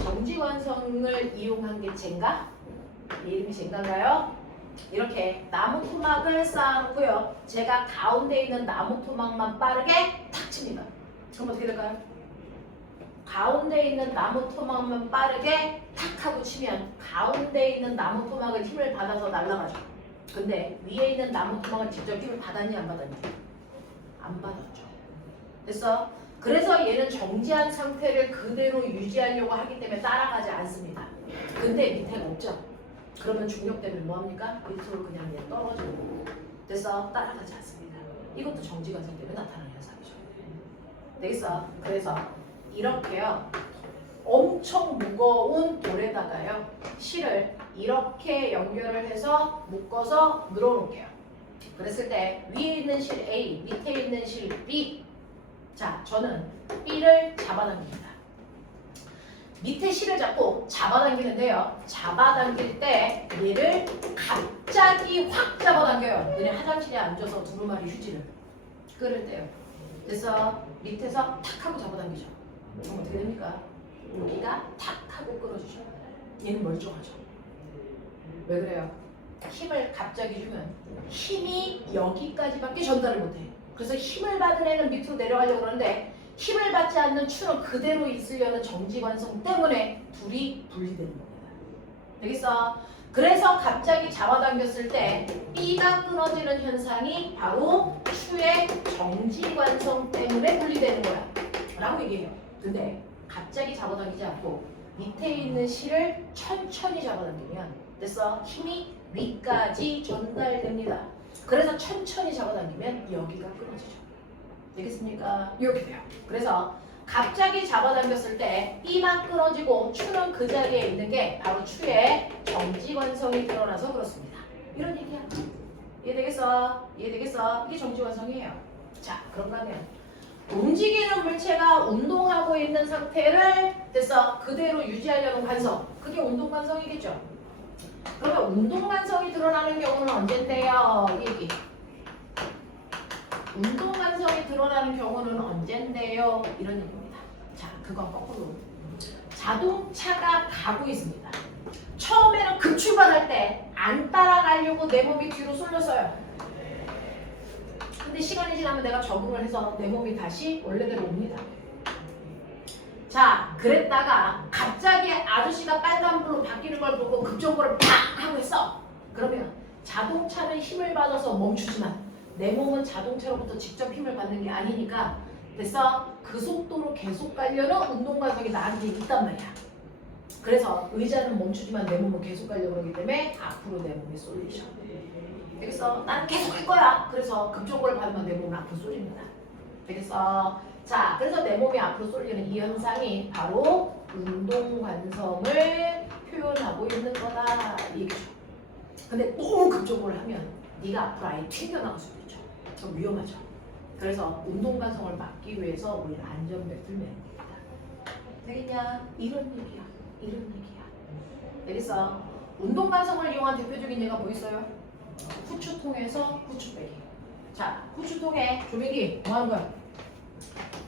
정지관성을 이용한 게 젠가? 이름이 젠가인가요? 이렇게 나무 토막을 쌓아놓고요. 제가 가운데 있는 나무 토막만 빠르게 탁 칩니다. 그럼 어떻게 될까요? 가운데 있는 나무 토막만 빠르게 탁 하고 치면 가운데 있는 나무 토막을 힘을 받아서 날아가죠. 근데 위에 있는 나무 토막을 직접 힘을 받았니 안 받았니? 안 받았죠. 됐어? 그래서 얘는 정지한 상태를 그대로 유지하려고 하기 때문에 따라가지 않습니다. 근데 밑에가 없죠. 그러면 중력 때문에 뭐합니까? 밑으로 그냥 얘 떨어지고. 됐어? 따라가지 않습니다. 이것도 정지관성 때문에 나타나는 현상이죠. 되겠어? 그래서 이렇게요. 엄청 무거운 돌에다가요. 실을 이렇게 연결을 해서 묶어서 늘어놓을게요. 그랬을 때 위에 있는 실 A, 밑에 있는 실 B. 자, 저는 B를 잡아당깁니다. 밑에 실을 잡고 잡아당기는데요. 잡아당길 때 얘를 갑자기 확 잡아당겨요. 너네 화장실에 앉아서 두루마리 휴지를 끓을 때요. 그래서 밑에서 탁 하고 잡아당기죠. 그럼 어떻게 됩니까? 여기가 탁 하고 끌어주죠. 얘는 멀쩡하죠. 왜 그래요? 힘을 갑자기 주면 힘이 여기까지밖에 전달을 못해. 그래서 힘을 받은 애는 밑으로 내려가려고 그러는데 힘을 받지 않는 추는 그대로 있으려는 정지관성 때문에 둘이 분리되는 겁니다. 되겠어? 그래서 갑자기 잡아당겼을 때 B가 끊어지는 현상이 바로 추의 정지관성 때문에 분리되는 거야 라고 얘기해요. 근데 갑자기 잡아당기지 않고 밑에 있는 실을 천천히 잡아당기면 됐어? 힘이 위까지 전달됩니다. 그래서 천천히 잡아당기면 여기가 끊어지죠. 되겠습니까? 이렇게 돼요. 그래서 갑자기 잡아당겼을 때 B만 끊어지고 추는 그 자리에 있는 게 바로 추의 정지관성이 드러나서 그렇습니다. 이런 얘기야. 이해되겠어? 이해되겠어? 이게 정지관성이에요. 자, 그런가 하면 움직이는 물체가 운동하고 있는 상태를 됐어? 그대로 유지하려는 관성. 그게 운동관성이겠죠. 그러면 운동관성이 드러나는 경우는 언젠데요? 얘기. 운동관성이 드러나는 경우는 언젠데요? 이런 얘기입니다. 자, 그건 거꾸로. 자동차가 가고 있습니다. 처음에는 급출발할 때 안 따라가려고 내 몸이 뒤로 쏠렸어요. 근데 시간이 지나면 내가 적응을 해서 내 몸이 다시 원래대로 옵니다. 자, 그랬다가 갑자기 아저씨가 빨간불로 바뀌는 걸 보고 급정거를 팍 하고 있어. 그러면 자동차는 힘을 받아서 멈추지만 내 몸은 자동차로부터 직접 힘을 받는 게 아니니까 됐어? 그 속도로 계속 가려는 운동관성이 나한테 있단 말이야. 그래서 의자는 멈추지만 내 몸은 계속 가려고 그러기 때문에 앞으로 내 몸이 쏠리죠. 되겠어? 난 계속 할 거야. 그래서 급정거를 받으면 내 몸은 앞으로 쏠립니다. 되겠어? 자, 그래서 내 몸이 앞으로 쏠리는 이 현상이 바로 운동관성을 표현하고 있는 거다. 이거죠. 근데 너무 급정거를 하면 네가 앞으로 아예 튕겨나갈 수도 있죠. 좀 위험하죠. 그래서 운동관성을 막기 위해서 우리는 안전벨트를 매는 겁니다. 되겠냐? 이런 얘기야. 이런 얘기야. 되겠어? 운동관성을 이용한 대표적인 예가 뭐 있어요? 후추통에서 후추 빼기. 자, 후추통에 조민기 뭐 하는 거야?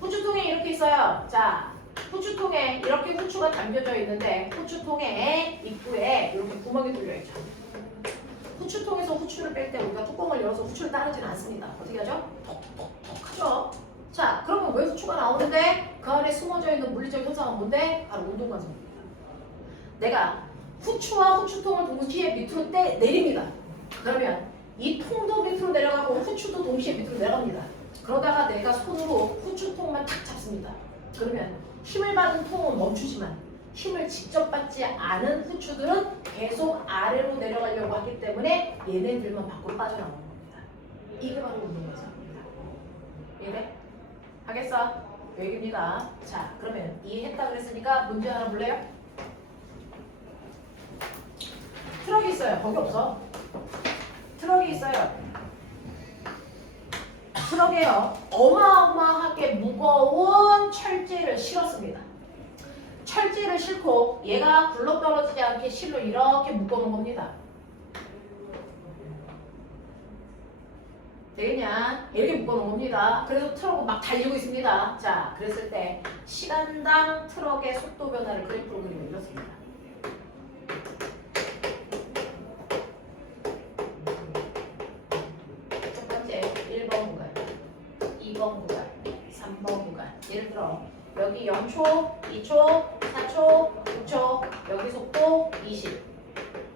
후추통에 이렇게 있어요. 자, 후추통에 이렇게 후추가 담겨져 있는데 후추통에 입구에 이렇게 구멍이 뚫려 있죠. 후추통에서 후추를 뺄 때 우리가 뚜껑을 열어서 후추를 따르지는 않습니다. 어떻게 하죠? 톡톡톡 하죠. 자, 그러면 왜 후추가 나오는데 그 안에 숨어져 있는 물리적 현상은 뭔데? 바로 운동관성입니다. 내가 후추와 후추통을 동시에 밑으로 내립니다. 그러면 이 통도 밑으로 내려가고 후추도 동시에 밑으로 내려갑니다. 그러다가 내가 손으로 후추통만 탁 잡습니다. 그러면 힘을 받은 통은 멈추지만 힘을 직접 받지 않은 후추들은 계속 아래로 내려가려고 하기 때문에 얘네들만 밖으로 빠져나오는 겁니다. 이게 바로 운동관성입니다. 이해돼? 하겠어? 여기입니다. 자, 그러면 이해했다 그랬으니까 문제 하나 볼래요? 트럭이 있어요. 거기 없어. 트럭이 있어요. 트럭에요. 어마어마하게 무거운 철재를 실었습니다. 철재를 싣고 얘가 굴러떨어지지 않게 실로 이렇게 묶어놓은 겁니다. 되겠냐? 이렇게 묶어놓은 겁니다. 그래서 트럭은 막 달리고 있습니다. 자, 그랬을 때 시간당 트럭의 속도 변화를 그래프로 그리면 이렇습니다. 첫 번째 1번 구간, 2번 구간, 3번 구간. 예를 들어 여기 0초, 2초, 4초, 6초, 여기 속도 20.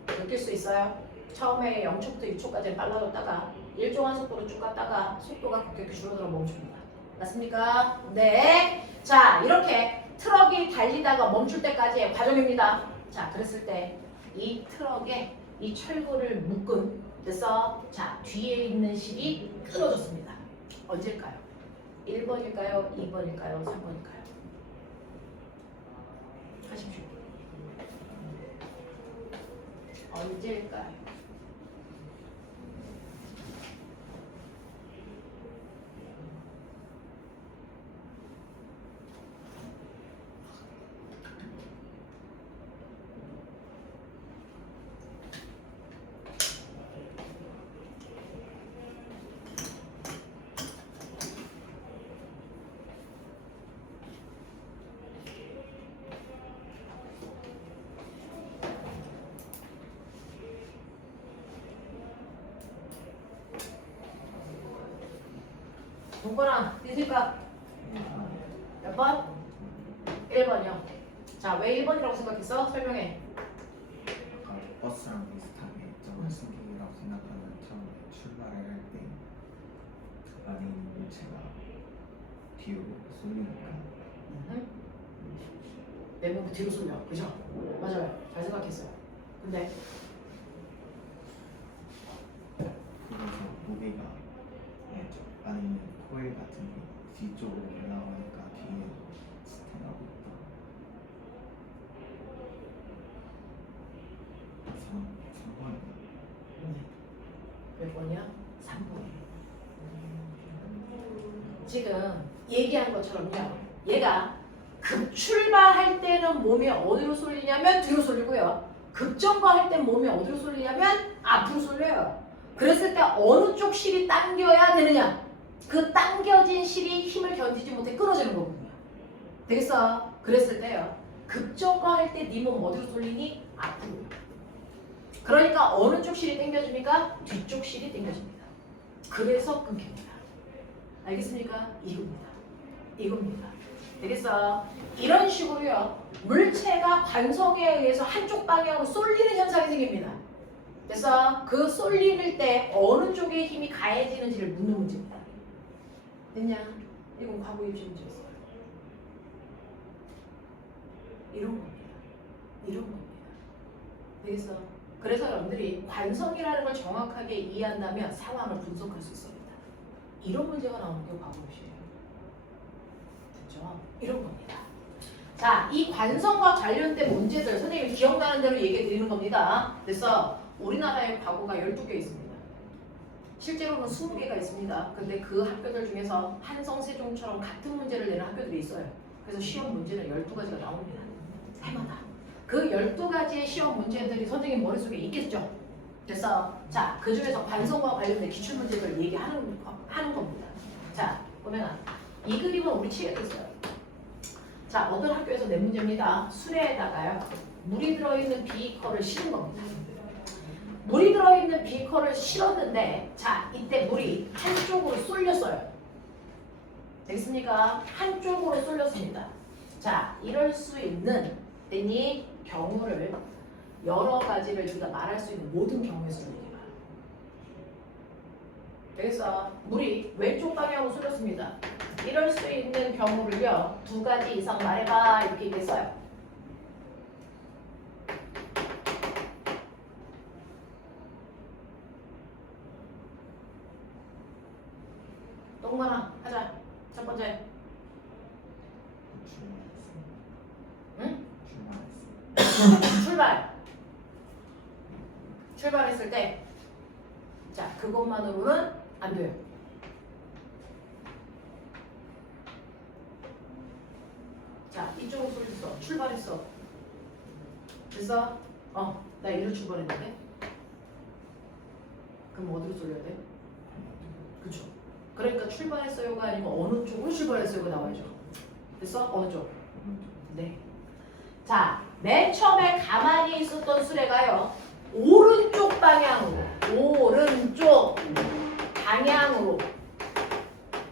느낄 수 있어요? 처음에 0초부터 6초까지 빨라졌다가 일정한 속도로 쭉 갔다가 속도가 급격히 줄어들어 멈춥니다. 맞습니까? 네. 자, 이렇게 트럭이 달리다가 멈출 때까지의 과정입니다. 자, 그랬을 때 이 트럭에 이 철구를 묶은 됐어? 자, 뒤에 있는 실이 끊어졌습니다. 언제일까요? 1번일까요? 2번일까요? 3번일까요? 하십시오. 언제일까요? 동건아, 있을까? 몇 번? 1번이요. 자, 왜 1번이라고 생각했어? 설명해. 아까 버스랑 비슷하게 정신기라고 생각하면 처음에 출발을 할 때 안에 있는 물체가 뒤로 쏠리니까 내 몸이 뒤로 쏠려. 그죠? 맞아요. 잘 생각했어요. 근데 그래서 무게가 안에 있는 코일 같은 게 뒤쪽으로 올라가니까 뒤에 스탠하고 있다. 3번인가? 몇 번이야? 3번. 지금 얘기한 것처럼요. 얘가 급출발할 때는 몸이 어디로 쏠리냐면 뒤로 쏠리고요. 급정거할 때 몸이 어디로 쏠리냐면 앞으로 쏠려요. 그랬을 때 어느 쪽 실이 당겨야 되느냐? 그 당겨진 실이 힘을 견디지 못해 끊어지는 거거든요. 되겠어? 그랬을 때요. 급정거할 때 네 몸 어디로 쏠리니? 앞으로. 그러니까 어느 쪽 실이 당겨집니까? 뒤쪽 실이 당겨집니다. 그래서 끊깁니다. 알겠습니까? 이겁니다. 이겁니다. 되겠어? 이런 식으로요. 물체가 관성에 의해서 한쪽 방향으로 쏠리는 현상이 생깁니다. 그래서 그 쏠릴 때 어느 쪽에 힘이 가해지는지를 묻는 문제입니다. 됐냐? 이건 과거 입시 문제였어요. 이런 겁니다. 이런 겁니다. 되겠어? 그래서 여러분들이 관성이라는 걸 정확하게 이해한다면 상황을 분석할 수 있습니다. 이런 문제가 나오는 게 과거시예요. 됐죠? 이런 겁니다. 자, 이 관성과 관련된 문제들 선생님이 기억나는 대로 얘기해 드리는 겁니다. 그래서 우리나라의 과거가 12개 있습니다. 실제로는 20개가 있습니다. 근데 그 학교들 중에서 한성, 세종처럼 같은 문제를 내는 학교들이 있어요. 그래서 시험 문제는 12가지가 나옵니다. 해마다. 그 12가지의 시험 문제들이 선생님 머릿속에 있겠죠? 그래서 자, 그 중에서 관성과 관련된 기출문제들을 얘기하는 겁니다. 자, 보면 이 그림은 우리 치에도 있어요. 자, 어떤 학교에서 낸 문제입니다. 수레에다가요, 물이 들어있는 비커를 실은 겁니다. 물이 들어있는 비커를 실었는데, 자, 이때 물이 한쪽으로 쏠렸어요. 되겠습니까? 한쪽으로 쏠렸습니다. 자, 이럴 수 있는 이 경우를 여러 가지를 우리가 말할 수 있는 모든 경우의 수를 얘기해요. 그래서 물이 왼쪽 방향으로 쏠렸습니다. 이럴 수 있는 경우를요, 2가지 이상 말해봐 이렇게 얘기했어요. 동건아 하자. 첫 번째. 응? 출발했을 때, 자, 그것만으로는 안 돼요. 자, 이쪽으로 쏠렸어. 출발했어. 그래서 나 이리로 출발했는데, 그럼 어디로 쏠려야 돼? 그쵸? 그러니까 출발했어요가 아니고 어느 쪽으로 출발했어요가 나와야죠. 그래서 어느 쪽? 네. 자, 맨 처음에 가만히 있었던 수레가요, 오른쪽 방향으로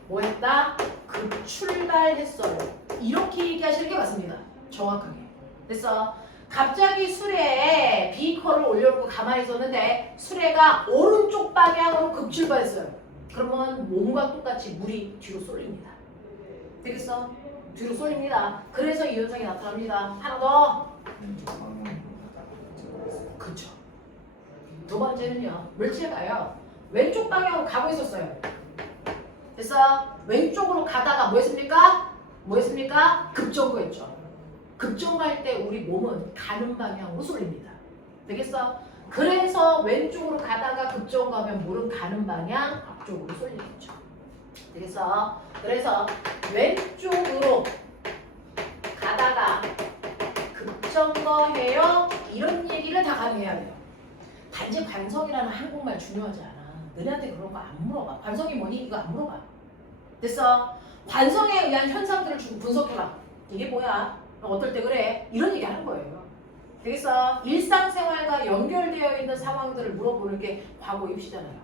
뭐 했다? 급출발했어요. 이렇게 얘기하시는 게 맞습니다. 정확하게. 그래서 갑자기 수레에 비커를 올려놓고 가만히 있었는데 수레가 오른쪽 방향으로 급출발했어요. 그러면 몸과 똑같이 물이 뒤로 쏠립니다. 되겠어? 뒤로 쏠립니다. 그래서 이 현상이 나타납니다. 하나 더. 그쵸. 두 번째는요, 물체가요, 왼쪽 방향으로 가고 있었어요. 그래서 왼쪽으로 가다가 뭐 했습니까? 급정거했죠. 급정거할 때 우리 몸은 가는 방향으로 쏠립니다. 되겠어? 그래서 왼쪽으로 가다가 급정거하면 물은 가는 방향 앞쪽으로 쏠리겠죠. 되겠어? 그래서 왼쪽으로 가다가 급정거해요. 이런 얘기를 다 가능해야 돼요. 단지 관성이라는 한국말 중요하지 않아. 너네한테 그런 거 안 물어봐. 관성이 뭐니? 이거 안 물어봐. 됐어? 관성에 의한 현상들을 좀 분석해봐. 이게 뭐야? 어떨 때 그래? 이런 얘기 하는 거예요. 그래서 일상생활과 연결되어 있는 상황들을 물어보는 게 과거 입시잖아요.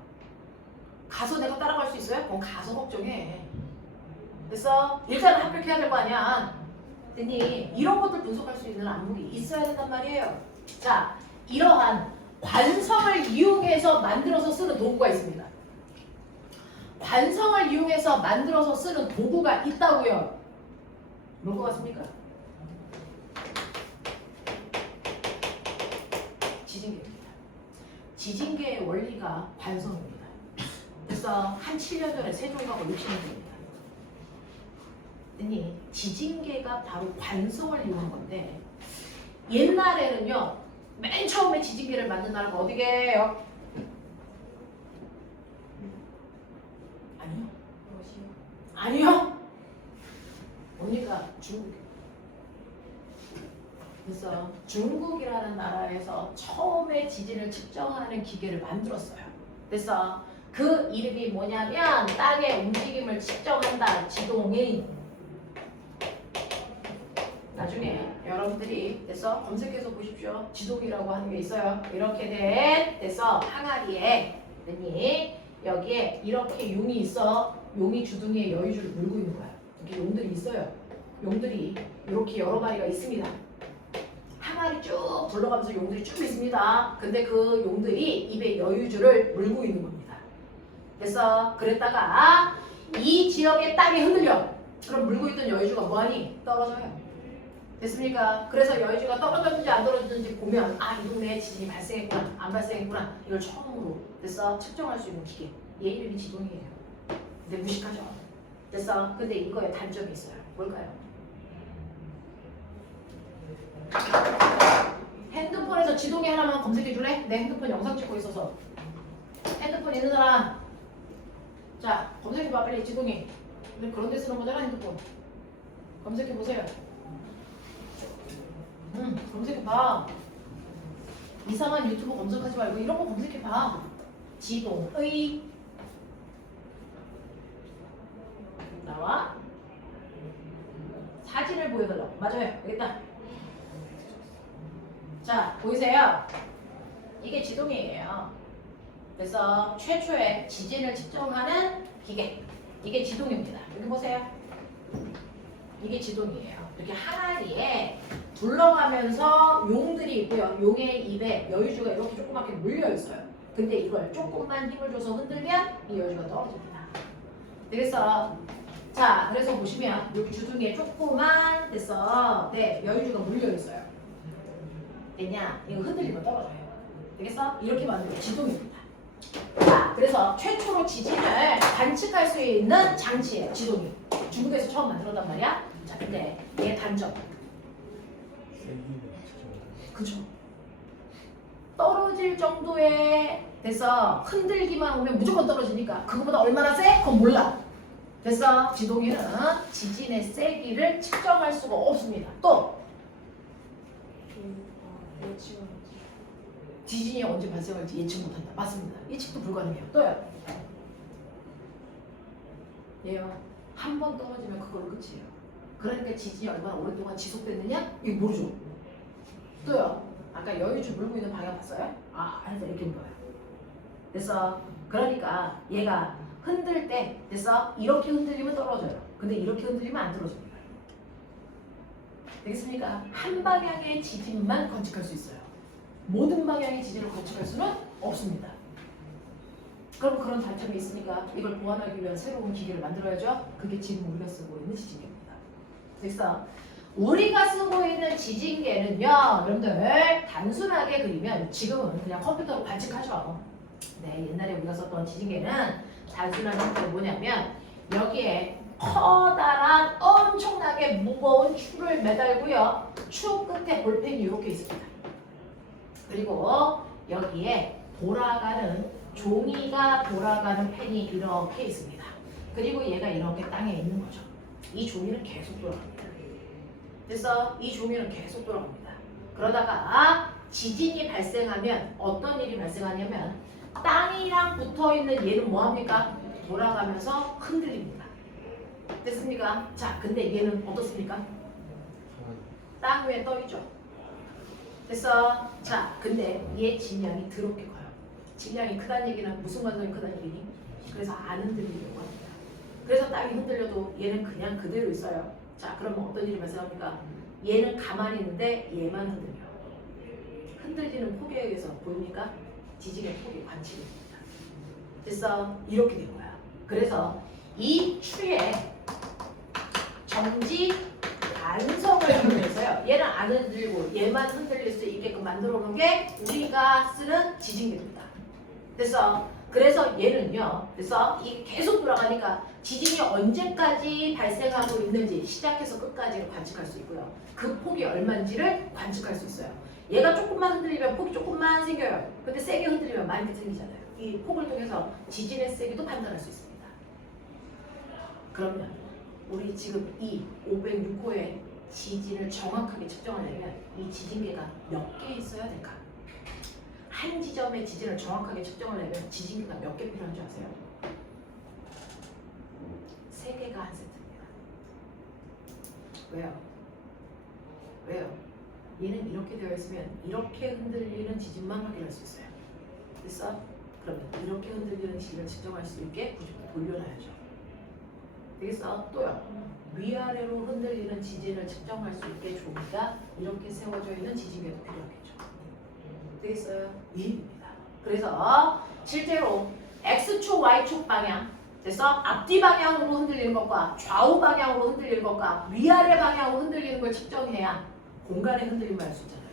가서 내가 따라갈 수 있어요? 그럼 가서 걱정해. 그래서 일단은 합격해야 될 거 아니야. 됐니? 이런 것들 분석할 수 있는 안목이 있어야 된단 말이에요. 자, 이러한 관성을 이용해서 만들어서 쓰는 도구가 있습니다. 관성을 이용해서 만들어서 쓰는 도구가 있다고요. 뭘 것 같습니까? 지진계입니다. 지진계의 원리가 관성입니다. 그래서 한 7년 전에 세종가고 60년대입니다. 아니, 지진계가 바로 관성을 이용한 건데, 옛날에는요, 맨 처음에 지진계를 만든 나라가 어디게요? 아니요. 아니요. 언니가 중국이에요. 그래서 중국이라는 나라에서 처음에 지진을 측정하는 기계를 만들었어요. 그래서 그 이름이 뭐냐면 땅의 움직임을 측정한다. 지동인. 나중에 여러분들이 돼서 검색해서 보십시오. 지동이라고 하는 게 있어요. 이렇게 돼서 항아리에 여기에 이렇게 용이 있어. 용이 주둥이에 여유주를 물고 있는 거야. 이렇게 용들이 있어요. 용들이 이렇게 여러 마리가 있습니다. 항아리 쭉 둘러가면서 용들이 쭉 있습니다. 근데 그 용들이 입에 여유주를 물고 있는 겁니다. 그래서 그랬다가 이 지역의 땅이 흔들려. 그럼 물고 있던 여유주가 뭐하니? 떨어져요. 됐습니까? 그래서 여의주가 떨어졌는지 안 떨어졌는지 보면 아, 이 동네에 지진이 발생했구나 안 발생했구나 이걸 처음으로 됐어? 측정할 수 있는 기계. 얘 이름이 지동이에요. 근데 무식하죠? 됐어? 근데 이거에 단점이 있어요. 뭘까요? 핸드폰에서 지동이 하나만 검색해 줄래? 내 핸드폰 영상 찍고 있어서. 핸드폰 있는 사람. 자, 검색해봐 빨리 지동이. 근데 그런 데 쓰는 거잖아 핸드폰. 검색해보세요. 검색해봐. 이상한 유튜브 검색하지 말고 이런 거 검색해봐. 지동의 나와. 사진을 보여달라고. 맞아요. 여기 있다. 자, 보이세요? 이게 지동이에요. 그래서 최초의 지진을 측정하는 기계. 이게 지동입니다. 여기 보세요. 이게 지동이에요. 이렇게 항아리에 둘러가면서 용들이 있고요. 용의 입에 여유주가 이렇게 조그맣게 물려 있어요. 근데 이걸 조금만 힘을 줘서 흔들면 이 여유주가 떨어집니다. 되겠어? 자, 그래서 보시면 여기 주둥이에 조그만 됐어. 네, 여유주가 물려 있어요. 됐냐? 이거 흔들리면 떨어져요. 되겠어? 이렇게 만들면 지동입니다. 자, 그래서 최초로 지진을 관측할 수 있는 장치예요. 지동이. 중국에서 처음 만들었단 말이야. 자, 근데 얘 단점. 그죠? 떨어질 정도의 돼서 흔들기만 오면 무조건 떨어지니까 그거보다 얼마나 세? 그건 몰라. 됐어? 지동이는 지진의 세기를 측정할 수가 없습니다. 또 지진이 언제 발생할지 예측 못한다. 맞습니다. 예측도 불가능해요. 또요. 얘요. 한 번 떨어지면 그걸로 끝이에요. 그러니까 지진이 얼마나 오랫동안 지속됐느냐? 이거 모르죠. 또요. 아까 여유주 물고 있는 방향 봤어요? 아, 알았다. 이렇게 물어요. 됐어? 그러니까 얘가 흔들 때 됐어? 이렇게 흔들리면 떨어져요. 근데 이렇게 흔들리면 안 떨어집니다. 되겠습니까? 한 방향의 지진만 관측할 수 있어요. 모든 방향의 지진을 관측할 수는 없습니다. 그럼 그런 단점이 있으니까 이걸 보완하기 위한 새로운 기계를 만들어야죠. 그게 지금 우리가 쓰고 있는 지진계입니다. 됐어? 우리가 쓰고 있는 지진계는요, 여러분들 단순하게 그리면 지금은 그냥 컴퓨터로 관측하죠. 네, 옛날에 우리가 썼던 지진계는 단순한 형태가 뭐냐면 여기에 커다란 엄청나게 무거운 추를 매달고요. 추 끝에 볼펜이 이렇게 있습니다. 그리고 여기에 돌아가는 종이가 돌아가는 펜이 이렇게 있습니다. 그리고 얘가 이렇게 땅에 있는 거죠. 이 종이는 계속 돌아갑니다. 그래서 이 종이는 계속 돌아갑니다. 그러다가 지진이 발생하면 어떤 일이 발생하냐면 땅이랑 붙어있는 얘는 뭐합니까? 돌아가면서 흔들립니다. 됐습니까? 자, 근데 얘는 어떻습니까? 땅 위에 떠있죠. 됐어? 자, 근데 얘 질량이 더럽게 커요. 질량이 크다는 얘기는 무슨 관점이 크다는 얘기니? 그래서 안 흔들리려고 합니다. 그래서 땅이 흔들려도 얘는 그냥 그대로 있어요. 자, 그러면 어떤 일이 발생합니까? 얘는 가만히 있는데 얘만 흔들려. 흔들리는 폭에 의해서 보입니까? 지진의 폭이 관측됩니다. 됐어? 이렇게 된 거야. 그래서 이 추에 정지 반성을 이용해서요. 얘는 안 흔들리고 얘만 흔들릴 수 있게끔 만들어 놓은 게 우리가 쓰는 지진계입니다. 됐어? 그래서 얘는요. 됐어? 이게 계속 돌아가니까 지진이 언제까지 발생하고 있는지 시작해서 끝까지를 관측할 수 있고요. 그 폭이 얼마인지를 관측할 수 있어요. 얘가 조금만 흔들리면 폭이 조금만 생겨요. 근데 세게 흔들리면 많이 생기잖아요. 이 폭을 통해서 지진의 세기도 판단할 수 있습니다. 그러면 우리 지금 이 506호의 지진을 정확하게 측정하려면 이 지진계가 몇 개 있어야 될까? 한 지점의 지진을 정확하게 측정하려면 지진계가 몇 개 필요한 줄 아세요? 3개가 한 세트입니다. 왜요? 왜요? 얘는 이렇게 되어 있으면 이렇게 흔들리는 지진만 확인할 수 있어요. 됐어? 그러면 이렇게 흔들리는 지진을 측정할 수 있게 구조를 돌려놔야죠. 되겠어? 또요. 위아래로 흔들리는 지진을 측정할 수 있게 종이가 이렇게 세워져 있는 지진계도 필요하겠죠. 되겠어요? 이 일입니다. 그래서 실제로 X축, Y축 방향 그래서 앞뒤 방향으로 흔들리는 것과 좌우 방향으로 흔들리는 것과 위아래 방향으로 흔들리는 걸 측정해야 공간의 흔들림을 알 수 있잖아요.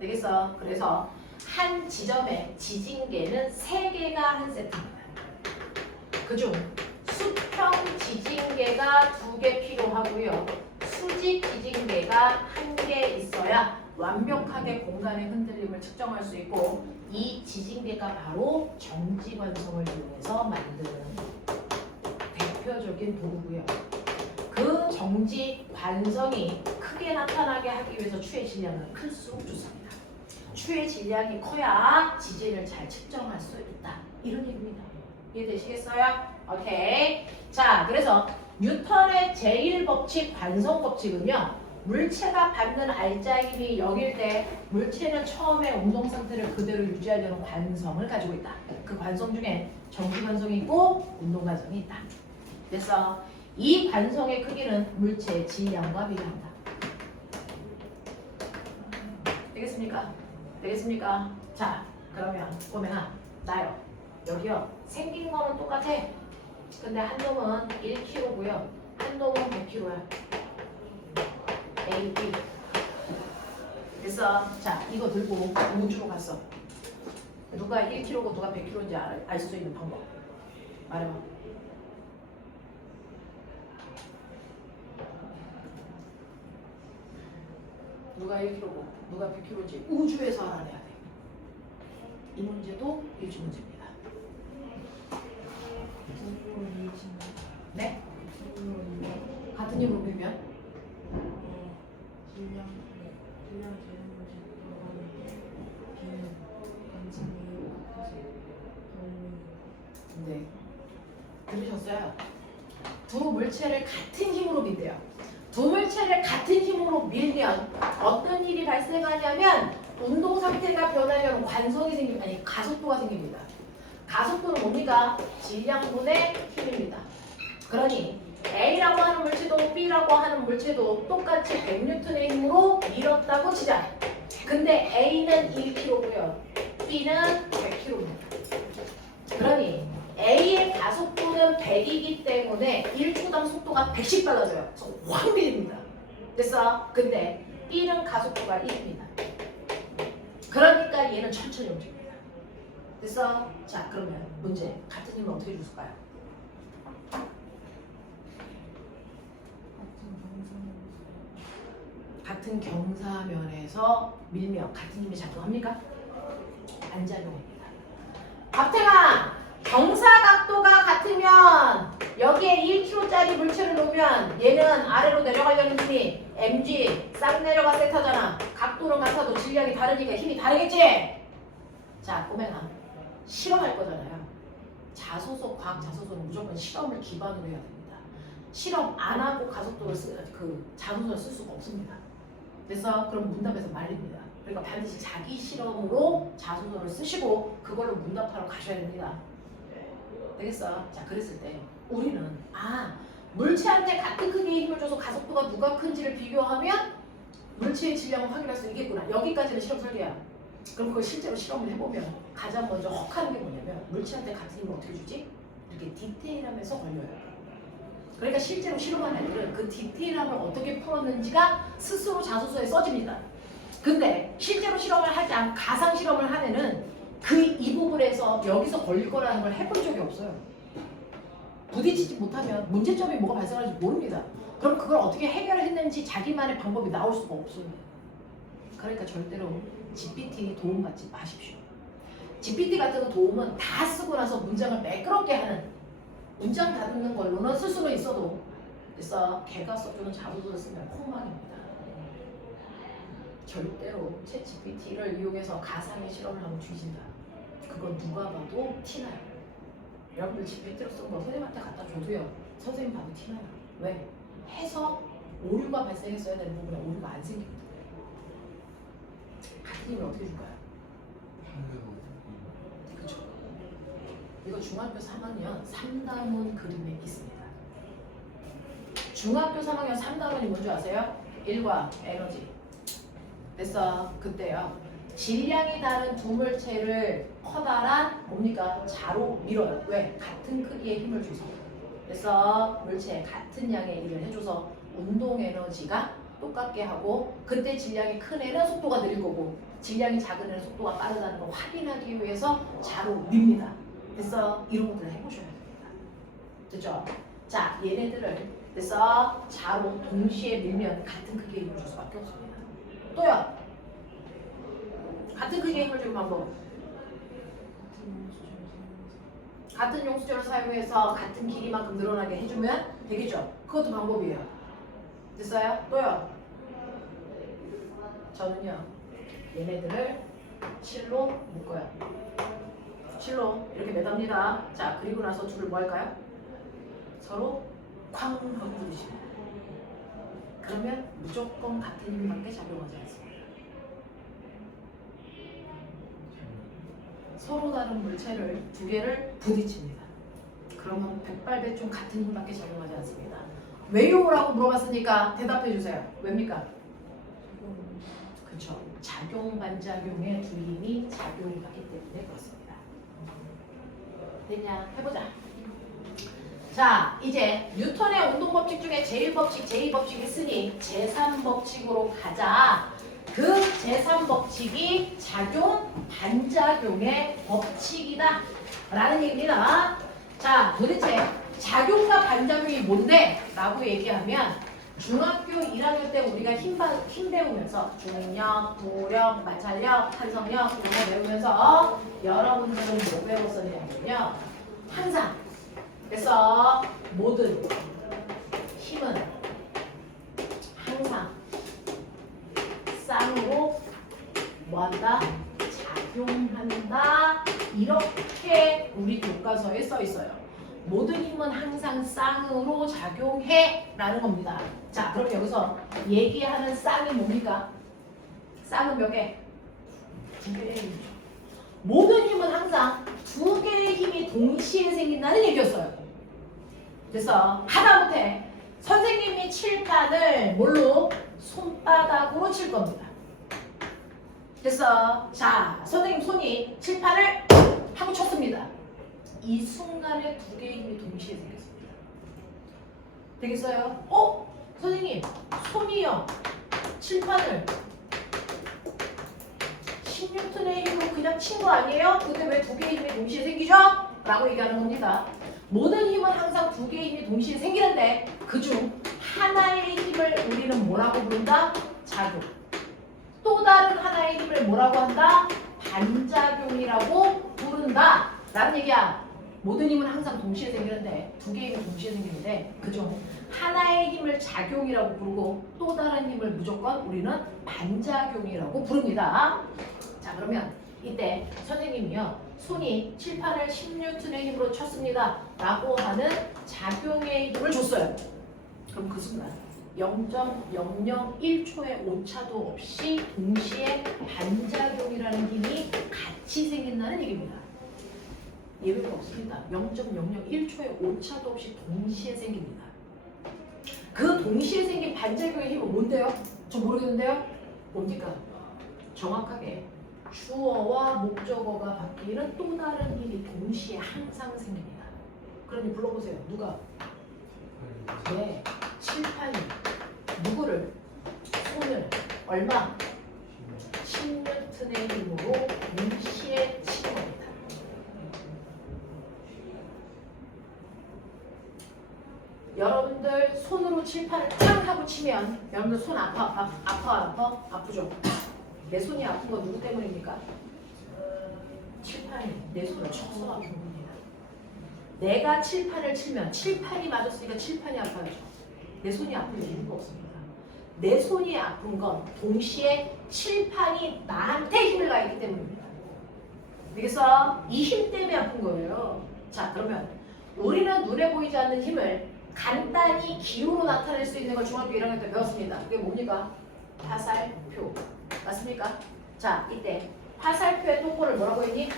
되겠어? 그래서 한 지점에 지진계는 3개가 한 세트입니다. 그중 수평 지진계가 2개 필요하고요. 수직 지진계가 1개 있어야 완벽하게 공간의 흔들림을 측정할 수 있고 이 지진계가 바로 정지관성을 이용해서 만드는 대표적인 도구고요. 그 정지관성이 크게 나타나게 하기 위해서 추의 질량은 클수록 좋습니다. 추의 질량이 커야 지진을 잘 측정할 수 있다. 이런 얘기입니다. 이해되시겠어요? 오케이. 자, 그래서 뉴턴의 제1법칙 관성 법칙은요. 물체가 받는 알짜 힘이 0일 때 물체는 처음에 운동 상태를 그대로 유지하려는 관성을 가지고 있다. 그 관성 중에 정지 관성이 있고 운동 관성이 있다. 그래서 이 관성의 크기는 물체의 질량과 비례한다. 되겠습니까? 되겠습니까? 자, 그러면 보면아 나요. 여기요. 생긴 거는 똑같아. 근데 한 놈은 1kg고요. 한 놈은 100kg야. A, B. 그래서 자, 이거 들고 우주로 갔어. 누가 1kg고 누가 100kg인지 알 수 있는 방법. 말해봐. 누가 1kg고 누가 100kg인지 우주에서 알아내야 돼. 이 문제도 일주 문제입니다. 네? 같은 힘으로 밀면? 네. 들으셨어요? 두 물체를 같은 힘으로 민대요. 두 물체를 같은 힘으로 밀면 어떤 일이 발생하냐면 운동 상태가 변하려는 관성이 생깁니다. 아니 가속도가 생깁니다. 가속도는 뭡니까? 질량분의 힘입니다. 그러니 A라고 하는 물체도 B라고 하는 물체도 똑같이 100N의 힘으로 밀었다고 치자. 근데 A는 1kg고요. B는 100kg입니다. 그러니 A의 가속도는 100이기 때문에 1초당 속도가 100씩 빨라져요. 그래서 확 밀립니다. 됐어? 근데 B는 가속도가 1입니다. 그러니까 얘는 천천히 움직입니다. 됐어? 자, 그러면 문제. 같은 힘을 어떻게 줄까요? 같은 경사면에서 밀면 같은 힘이 작동합니까? 안 작용합니다. 박태강! 경사각도가 같으면 여기에 1kg짜리 물체를 놓으면 얘는 아래로 내려가려는 힘이 mg 싹 내려가 세타잖아. 각도는 같아도 질량이 다르니까 힘이 다르겠지? 자, 보면아 실험할 거잖아요. 자소서, 과학 자소서는 무조건 실험을 기반으로 해야 됩니다. 실험 안 하고 가속도를 자소서를 쓸 수가 없습니다. 그래서 그럼 문답에서 말립니다. 그러니까 반드시 자기 실험으로 자소서를 쓰시고 그걸로 문답하러 가셔야 됩니다. 되겠어? 자, 그랬을 때 우리는 물체한테 같은 크기의 힘을 줘서 가속도가 누가 큰지를 비교하면 물체의 질량을 확인할 수 있겠구나. 여기까지는 실험 설계야. 그럼 그걸 실제로 실험을 해보면 가장 먼저 혹하는 게 뭐냐면 물체한테 같은 힘을 어떻게 주지? 이렇게 디테일하면서 걸려요. 그러니까 실제로 실험한 애들은 그 디테일함을 어떻게 풀었는지가 스스로 자소서에 써집니다. 근데 실제로 실험을 하지 않고 가상 실험을 한 애는 이 부분에서 여기서 걸릴 거라는 걸 해본 적이 없어요. 부딪히지 못하면 문제점이 뭐가 발생할지 모릅니다. 그럼 그걸 어떻게 해결을 했는지 자기만의 방법이 나올 수가 없어요. 그러니까 절대로 GPT 도움 받지 마십시오. GPT 같은 도움은 다 쓰고 나서 문장을 매끄럽게 하는 문장 다듬는 걸로는 쓸 수는 있어도 그래서 걔가 써주는 자소서를 쓰면 폭망입니다. 절대로 챗 GPT를 이용해서 가상의 실험을 하면 뒤진다. 그건 누가 봐도 티나요. 여러분들 GPT로 쓴 거 선생님한테 갖다 줘도요. 선생님 봐도 티나요. 왜? 해서 오류가 발생했어야 되는 부분에 오류가 안 생깁니다. 같은 힘을 어떻게 줄까요? 그렇죠. 이거 중학교 3학년 3단원 그림에 있습니다. 중학교 3학년 3단원이 뭔지 아세요? 1과 에너지. 됐어. 그때요. 질량이 다른 두 물체를 커다란 뭡니까? 자로 밀어요. 왜? 같은 크기의 힘을 줘서. 그래서 물체에 같은 양의 일을 해줘서 운동 에너지가 똑같게 하고 그때 질량이 큰 애는 속도가 느릴 거고 질량이 작은 애는 속도가 빠르다는 걸 확인하기 위해서 자로 밉니다. 그래서 이런 것들을 해보셔야 됩니다. 됐죠? 자, 얘네들을 그래서 자로 동시에 밀면 같은 크기의 힘을 줄 수밖에 없습니다. 또요. 같은 크기의 힘을 주는 방법. 같은 용수철을 사용해서 같은 길이만큼 늘어나게 해주면 되겠죠? 그것도 방법이에요. 됐어요? 또요. 저는요. 얘네들을 실로 묶어요. 실로 이렇게 매답니다. 자, 그리고 나서 둘을 뭐 할까요? 서로 쾅 하고 부딪힙니다. 그러면 무조건 같은 힘밖에 작용하지 않습니다. 서로 다른 물체를 두 개를 부딪힙니다. 그러면 백발백중 같은 힘밖에 작용하지 않습니다. 왜요? 라고 물어봤으니까 대답해 주세요. 왜입니까? 그렇죠. 작용 반작용의 두 힘이 작용하기 때문에 그렇습니다. 됐냐? 해보자. 자, 이제 뉴턴의 운동법칙 중에 제1법칙, 제2법칙이 있으니 제3법칙으로 가자. 그 제3법칙이 작용, 반작용의 법칙이다 라는 얘기입니다. 자, 도대체 작용과 반작용이 뭔데? 라고 얘기하면 중학교 1학년 때 우리가 힘 배우면서 중력, 부력, 마찰력, 탄성력 이런 거 배우면서 여러분들은 뭐 배웠었냐면요. 항상 그래서 모든 힘은 항상 쌍으로 뭐한다? 작용한다. 이렇게 우리 교과서에 써 있어요. 모든 힘은 항상 쌍으로 작용해 라는 겁니다. 자, 그럼 여기서 얘기하는 쌍이 뭡니까? 쌍은 몇 개? 두 개의 힘이죠. 모든 힘은 항상 두 개의 힘이 동시에 생긴다는 얘기였어요. 그래서 하다못해 선생님이 칠판을 뭘로? 손바닥으로 칠 겁니다. 그래서 자, 선생님 손이 칠판을 하고 쳤습니다. 이 순간에 두 개의 힘이 동시에 생겼습니다. 되겠어요? 선생님 손이요 칠판을 10N의 힘으로 그냥 친 거 아니에요? 근데 왜 두 개의 힘이 동시에 생기죠? 라고 얘기하는 겁니다. 모든 힘은 항상 두 개의 힘이 동시에 생기는데 그중 하나의 힘을 우리는 뭐라고 부른다? 작용. 또 다른 하나의 힘을 뭐라고 한다? 반작용이라고 부른다 라는 얘기야. 모든 힘은 항상 동시에 생기는데 두 개의 힘이 동시에 생기는데 그중 하나의 힘을 작용이라고 부르고 또 다른 힘을 무조건 우리는 반작용이라고 부릅니다. 자, 그러면 이때 선생님이요 손이 칠판을 10N의 힘으로 쳤습니다 라고 하는 작용의 힘을 줬어요. 그럼 그 순간 0.001초의 오차도 없이 동시에 반작용이라는 힘이 같이 생긴다는 얘기입니다. 예외가 없습니다. 0.001초의 오차도 없이 동시에 생깁니다. 그 동시에 생긴 반작용의 힘은 뭔데요? 저 모르겠는데요? 뭡니까? 정확하게 주어와 목적어가 바뀌는 또 다른 힘이 동시에 항상 생깁니다. 그러니 불러보세요. 누가? 네, 칠판이 누구를? 손을 얼마? 10N의 힘으로 동시에 치는 겁니다. 여러분들 손으로 칠판을 탕 하고 치면 여러분들 손 아프죠? 내 손이 아픈 건 누구 때문입니까? 칠판이 내 손을 쳐서 아픈 겁니다. 내가 칠판을 치면 칠판이 맞았으니까 칠판이 아파야죠. 내 손이 아플 이유가 없습니다. 내 손이 아픈 건 동시에 칠판이 나한테 힘을 가했기 때문입니다. 그래서 이 힘 때문에 아픈 거예요. 자, 그러면 우리는 눈에 보이지 않는 힘을 간단히 기호로 나타낼 수 있는 걸 중학교 1학년 때 배웠습니다. 그게 뭡니까? 화살표. 맞습니까? 자, 이때 화살표의 동물을 뭐라고 했니?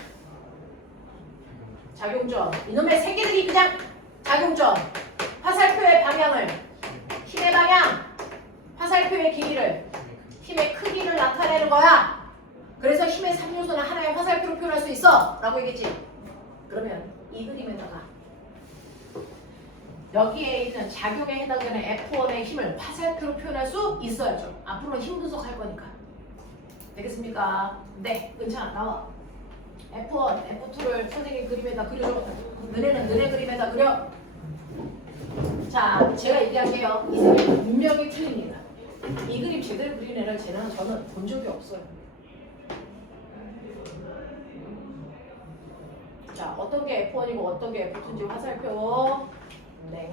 작용점. 이놈의 새끼들이 그냥 작용점. 화살표의 방향을, 힘의 방향, 화살표의 길이를, 힘의 크기를 나타내는 거야. 그래서 힘의 3요소는 하나의 화살표로 표현할 수 있어 라고 얘기했지. 그러면 이 그림에다가 여기에 있는 작용에 해당되는 F1의 힘을 화살표로 표현할 수 있어야죠. 앞으로 힘 분석할 거니까. 되겠습니까? 네, 은찬아 나와. F1, F2를 선생님 그림에다 그려줘. 너네는 너네 그림에다 그려. 자, 제가 얘기할게요. 이 그림 분명히 틀립니다. 이 그림 제대로 그린 애를 저는 본 적이 없어요. 자, 어떤 게 F1이고 어떤 게 F2인지 화살표. 네.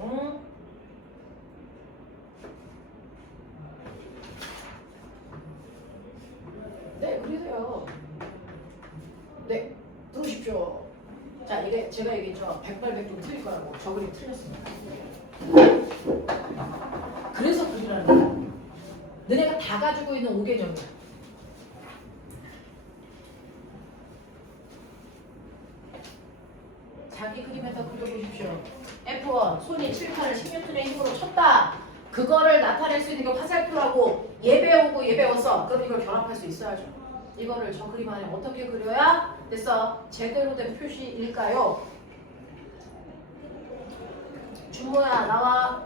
네, 그리세요. 네, 들으십시오. 자, 이게 제가 얘기했죠. 백발백중 틀릴 거라고. 저 그림 틀렸습니다. 그래서 그리라는 거야. 너네가 다 가지고 있는 5계정이야. 자기 그림에다 그려보십시오. F1, 손이 칠판을 10N의 힘으로 쳤다. 그거를 나타낼 수 있는 게 화살표라고. 얘 배우고 얘 배웠어. 그럼 이걸 결합할 수 있어야죠. 이거를 저 그림 안에 어떻게 그려야 됐어? 제대로 된 표시일까요? 준모야 나와.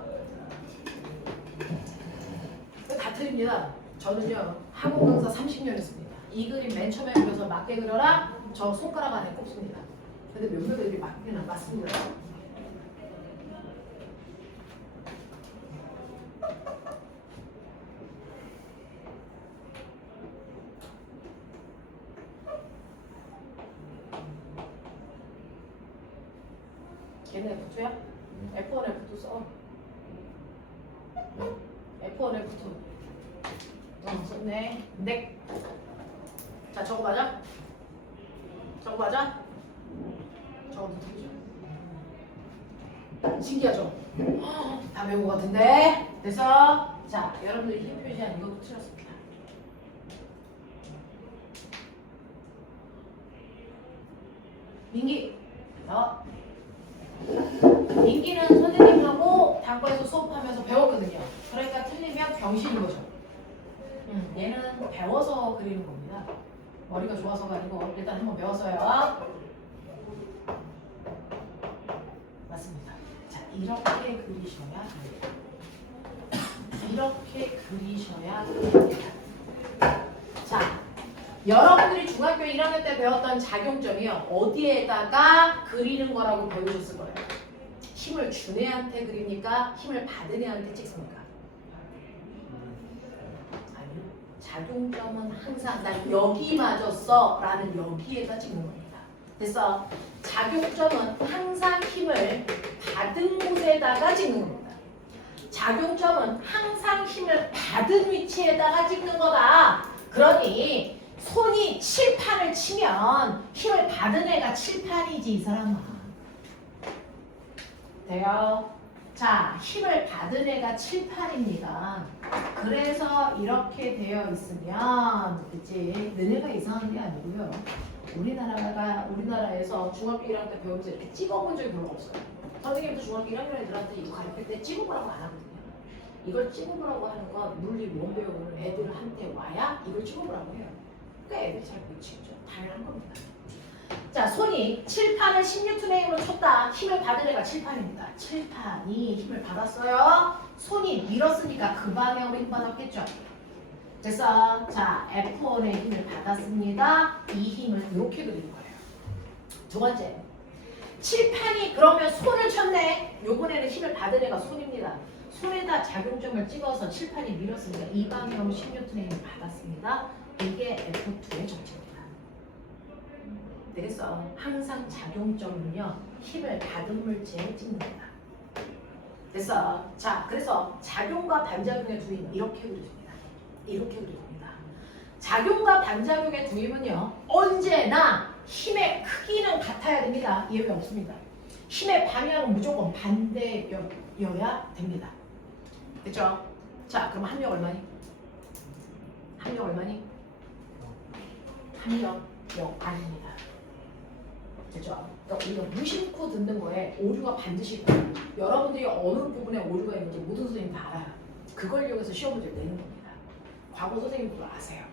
다 틀립니다. 저는요 학원 강사 30년 했습니다. 이 그림 맨 처음에 그려서 맞게 그려라. 저 손가락 안에 꼽습니다. 근데 몇몇 애들이 맞긴 안 맞습니다. 걔네 F2야? F1, F2 써. F1, F2. 썼네. 네. 자, 저거 맞아? 저거 맞아? 저거 틀리죠? 신기하죠? 다 배운 것 같은데? 됐어? 자, 여러분들이 힘 표시한 이것도 틀렸습니다. 민기, 나와. 민기는 선생님하고 단과에서 수업하면서 배웠거든요. 그러니까 틀리면 병신인 거죠. 얘는 배워서 그리는 겁니다. 머리가 좋아서가 아니고 일단 한번 배웠어요. 맞습니다. 자, 이렇게 그리셔야 됩니다. 이렇게 그리셔야 됩니다. 자, 여러분들이 중학교 1학년 때 배웠던 작용점이요. 어디에다가 그리는 거라고 배우셨을 거예요. 힘을 준 애한테 그립니까? 힘을 받은 애한테 찍습니까? 아니요. 작용점은 항상 난 여기 맞았어 라는 여기에다 찍는 겁니다. 됐어? 작용점은 항상 힘을 받은 곳에다가 찍는 겁니다. 작용점은 항상 힘을 받은 위치에다가 찍는 거다. 그러니 손이 칠판을 치면 힘을 받은 애가 칠판이지 이 사람아. 돼요? 자, 힘을 받은 애가 칠판입니다. 그래서 이렇게 되어 있으면 그치? 너네가 이상한 게 아니고요. 우리나라에서 중학교 1학년 때 배우면서 이렇게 찍어본 적이 별로 없어요. 선생님도 중학교 1학년 애들한테 이거 가르칠 때 찍어보라고 안 하거든요. 이걸 찍어보라고 하는 건 물리 원 배우는 애들한테 와야 이걸 찍어보라고 해요. 그러니까 애들이 잘 못 치죠. 당연한 겁니다. 자, 손이 칠판을 16톤의 힘으로 쳤다. 힘을 받은 애가 칠판입니다. 칠판이 힘을 받았어요. 손이 밀었으니까 그 방향으로 힘 받았겠죠. 됐어. 자, F1의 힘을 받았습니다. 이 힘을 이렇게 그리는 거예요. 두 번째. 칠판이 그러면 손을 쳤네. 요번에는 힘을 받은 애가 손입니다. 손에다 작용점을 찍어서 칠판이 밀었으니까 이 방향으로 16톤의 힘을 받았습니다. 이게 F2의 정체입니다. 그래서 항상 작용점은요 힘을 받은 물체에 찍는다. 그래서 자 그래서 작용과 반작용의 두임 이렇게 그려집니다. 이렇게 그려집니다. 작용과 반작용의 두임은요 언제나 힘의 크기는 같아야 됩니다. 예외 없습니다. 힘의 방향은 무조건 반대여야 됩니다. 됐죠? 자 그럼 합력 얼마니? 합력 얼마니? 합력 0 아닙니다. 됐죠? 그러니까 우리가 무심코 듣는 거에 오류가 반드시 있고 여러분들이 어느 부분에 오류가 있는지 모든 선생님 다 알아요. 그걸 이용해서 시험 문제를 내는 겁니다. 과거 선생님들도 아세요.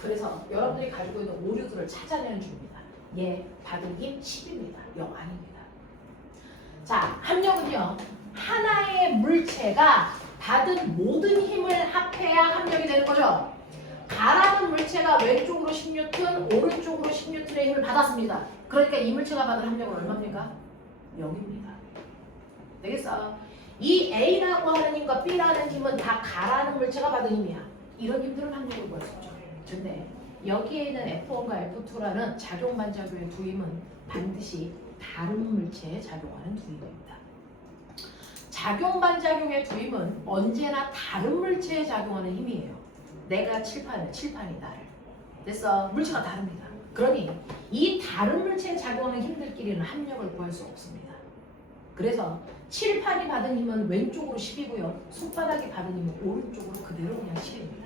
그래서 여러분들이 가지고 있는 오류들을 찾아내는 중입니다. 얘 받은 힘 10입니다. 0 아닙니다. 자, 합력은요. 하나의 물체가 받은 모든 힘을 합해야 합력이 되는 거죠. 가라는 물체가 왼쪽으로 10N, 오른쪽으로 10N의 힘을 받았습니다. 그러니까 이 물체가 받은 합력은 얼마입니까? 0입니다. 되겠어? 이 A라고 하는 힘과 B라는 힘은 다 가라는 물체가 받은 힘이야. 이런 힘들은 합력을 구할 수 없죠. 근데 여기에 있는 F1과 F2라는 작용 반작용의 두 힘은 반드시 다른 물체에 작용하는 두 힘입니다. 작용 반작용의 두 힘은 언제나 다른 물체에 작용하는 힘이에요. 내가 칠판이 나를. 됐어? 물체가 다릅니다. 그러니 이 다른 물체에 작용하는 힘들끼리는 합력을 구할 수 없습니다. 그래서 칠판이 받은 힘은 왼쪽으로 10이고요. 손바닥이 받은 힘은 오른쪽으로 그대로 그냥 10입니다.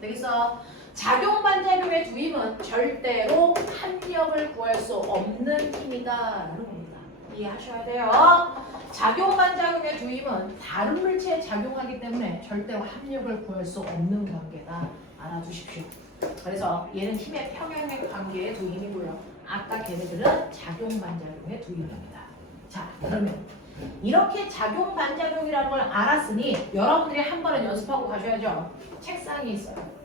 되겠어? 작용 반작용의 두 힘은 절대로 합력을 구할 수 없는 힘이다라는 겁니다. 이해하셔야 돼요. 작용 반작용의 두 힘은 다른 물체에 작용하기 때문에 절대로 합력을 구할 수 없는 관계다. 알아두십시오. 그래서 얘는 힘의 평행의 관계의 두 힘이고요. 아까 걔네들은 작용 반작용의 두 힘입니다. 자, 그러면 이렇게 작용 반작용이라는 걸 알았으니 여러분들이 한 번은 연습하고 가셔야죠. 책상이 있어요.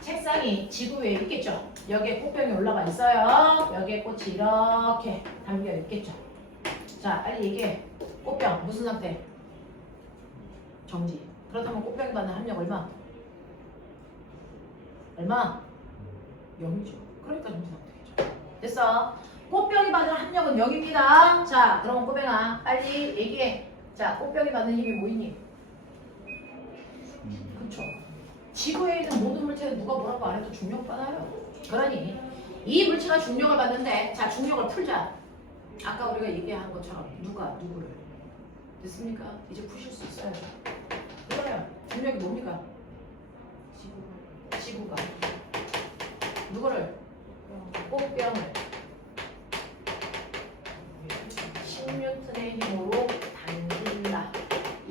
책상이 지구 위에 있겠죠. 여기에 꽃병이 올라가 있어요. 여기에 꽃이 이렇게 담겨 있겠죠. 자, 빨리 얘기해. 꽃병 무슨 상태? 정지. 그렇다면 꽃병이 받는 합력 얼마? 얼마? 0이죠. 그러니까 정지 상태겠죠. 됐어. 꽃병이 받는 합력은 0입니다. 자, 그럼 꽃병아 빨리 얘기해. 자, 꽃병이 받는 힘이 뭐이니? 그렇죠. 지구에 있는 모든 물체는 누가 뭐라고 안 해도 중력받아요. 그러니 이 물체가 중력을 받는데, 자, 중력을 풀자. 아까 우리가 얘기한 것처럼 누구를 됐습니까? 이제 푸실 수 있어요. 그래요. 중력이 뭡니까? 지구가 누구를? 꽃병을 10N의 힘으로 당긴다.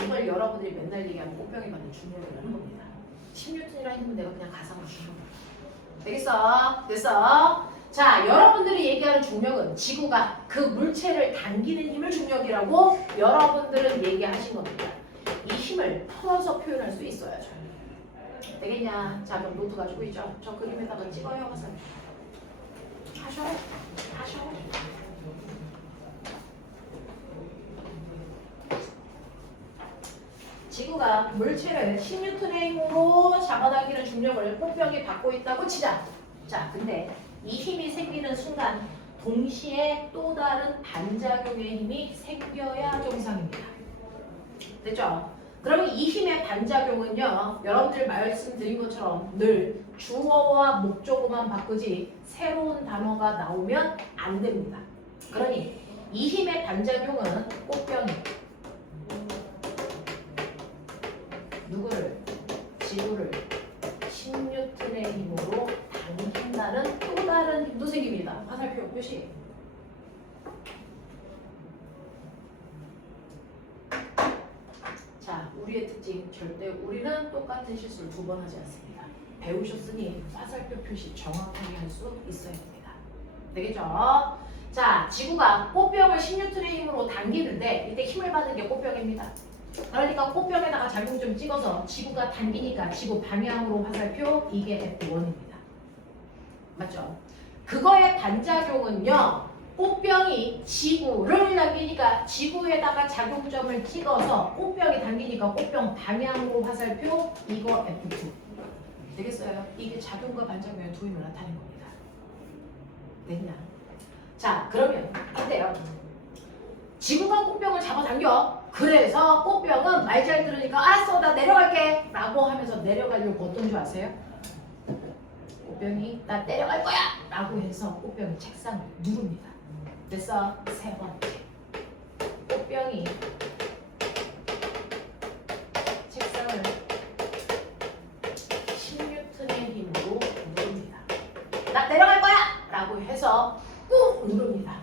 이걸 여러분들이 맨날 얘기하는 꽃병이 받는 중력이라는 겁니다. 10N이라는 힘은 내가 그냥 가상으로 주는 거야. 되겠어? 됐어? 자, 여러분들이 얘기하는 중력은 지구가 그 물체를 당기는 힘을 중력이라고 여러분들은 얘기하신 겁니다. 이 힘을 풀어서 표현할 수 있어야죠. 되겠냐? 자, 그럼 노트 가지고 있죠? 저 그림에다가 찍어요. 가서 하셔. 지구가 물체를 10N의 힘으로 잡아당기는 중력을 꽃병이 받고 있다고 치자. 자, 근데 이 힘이 생기는 순간 동시에 또 다른 반작용의 힘이 생겨야 정상입니다. 됐죠? 그러면 이 힘의 반작용은요, 여러분들 말씀드린 것처럼 늘 주어와 목적어만 바꾸지 새로운 단어가 나오면 안 됩니다. 그러니 이 힘의 반작용은 꽃병이 누구를? 지구를 10N의 힘으로 당긴다는 또 다른 힘도 생깁니다. 화살표 표시. 자, 우리의 특징 절대 우리는 똑같은 실수를 두 번 하지 않습니다. 배우셨으니 화살표 표시 정확하게 할 수 있어야 됩니다. 되겠죠? 자, 지구가 꽃병을 10N의 힘으로 당기는데 이때 힘을 받은 게 꽃병입니다. 그러니까 꽃병에다가 작용 좀 찍어서 지구가 당기니까 지구 방향으로 화살표, 이게 F1입니다. 맞죠? 그거의 반작용은요, 꽃병이 지구를 당기니까 지구에다가 작용점을 찍어서 꽃병이 당기니까 꽃병 방향으로 화살표, 이거 F2. 되겠어요? 이게 작용과 반작용의 두 힘을 나타낸 겁니다. 됐냐? 자, 그러면 이때요. 지구가 꽃병을 잡아당겨. 그래서 꽃병은 말 잘 들으니까 알았어, 나 내려갈게 라고 하면서 내려가려고 어떤 줄 아세요? 꽃병이 나 내려갈 거야 라고 해서 꽃병이 책상을 누릅니다. 됐어? 세 번째, 꽃병이 책상을 10N의 힘으로 누릅니다. 나 내려갈 거야 라고 해서 꾹 누릅니다.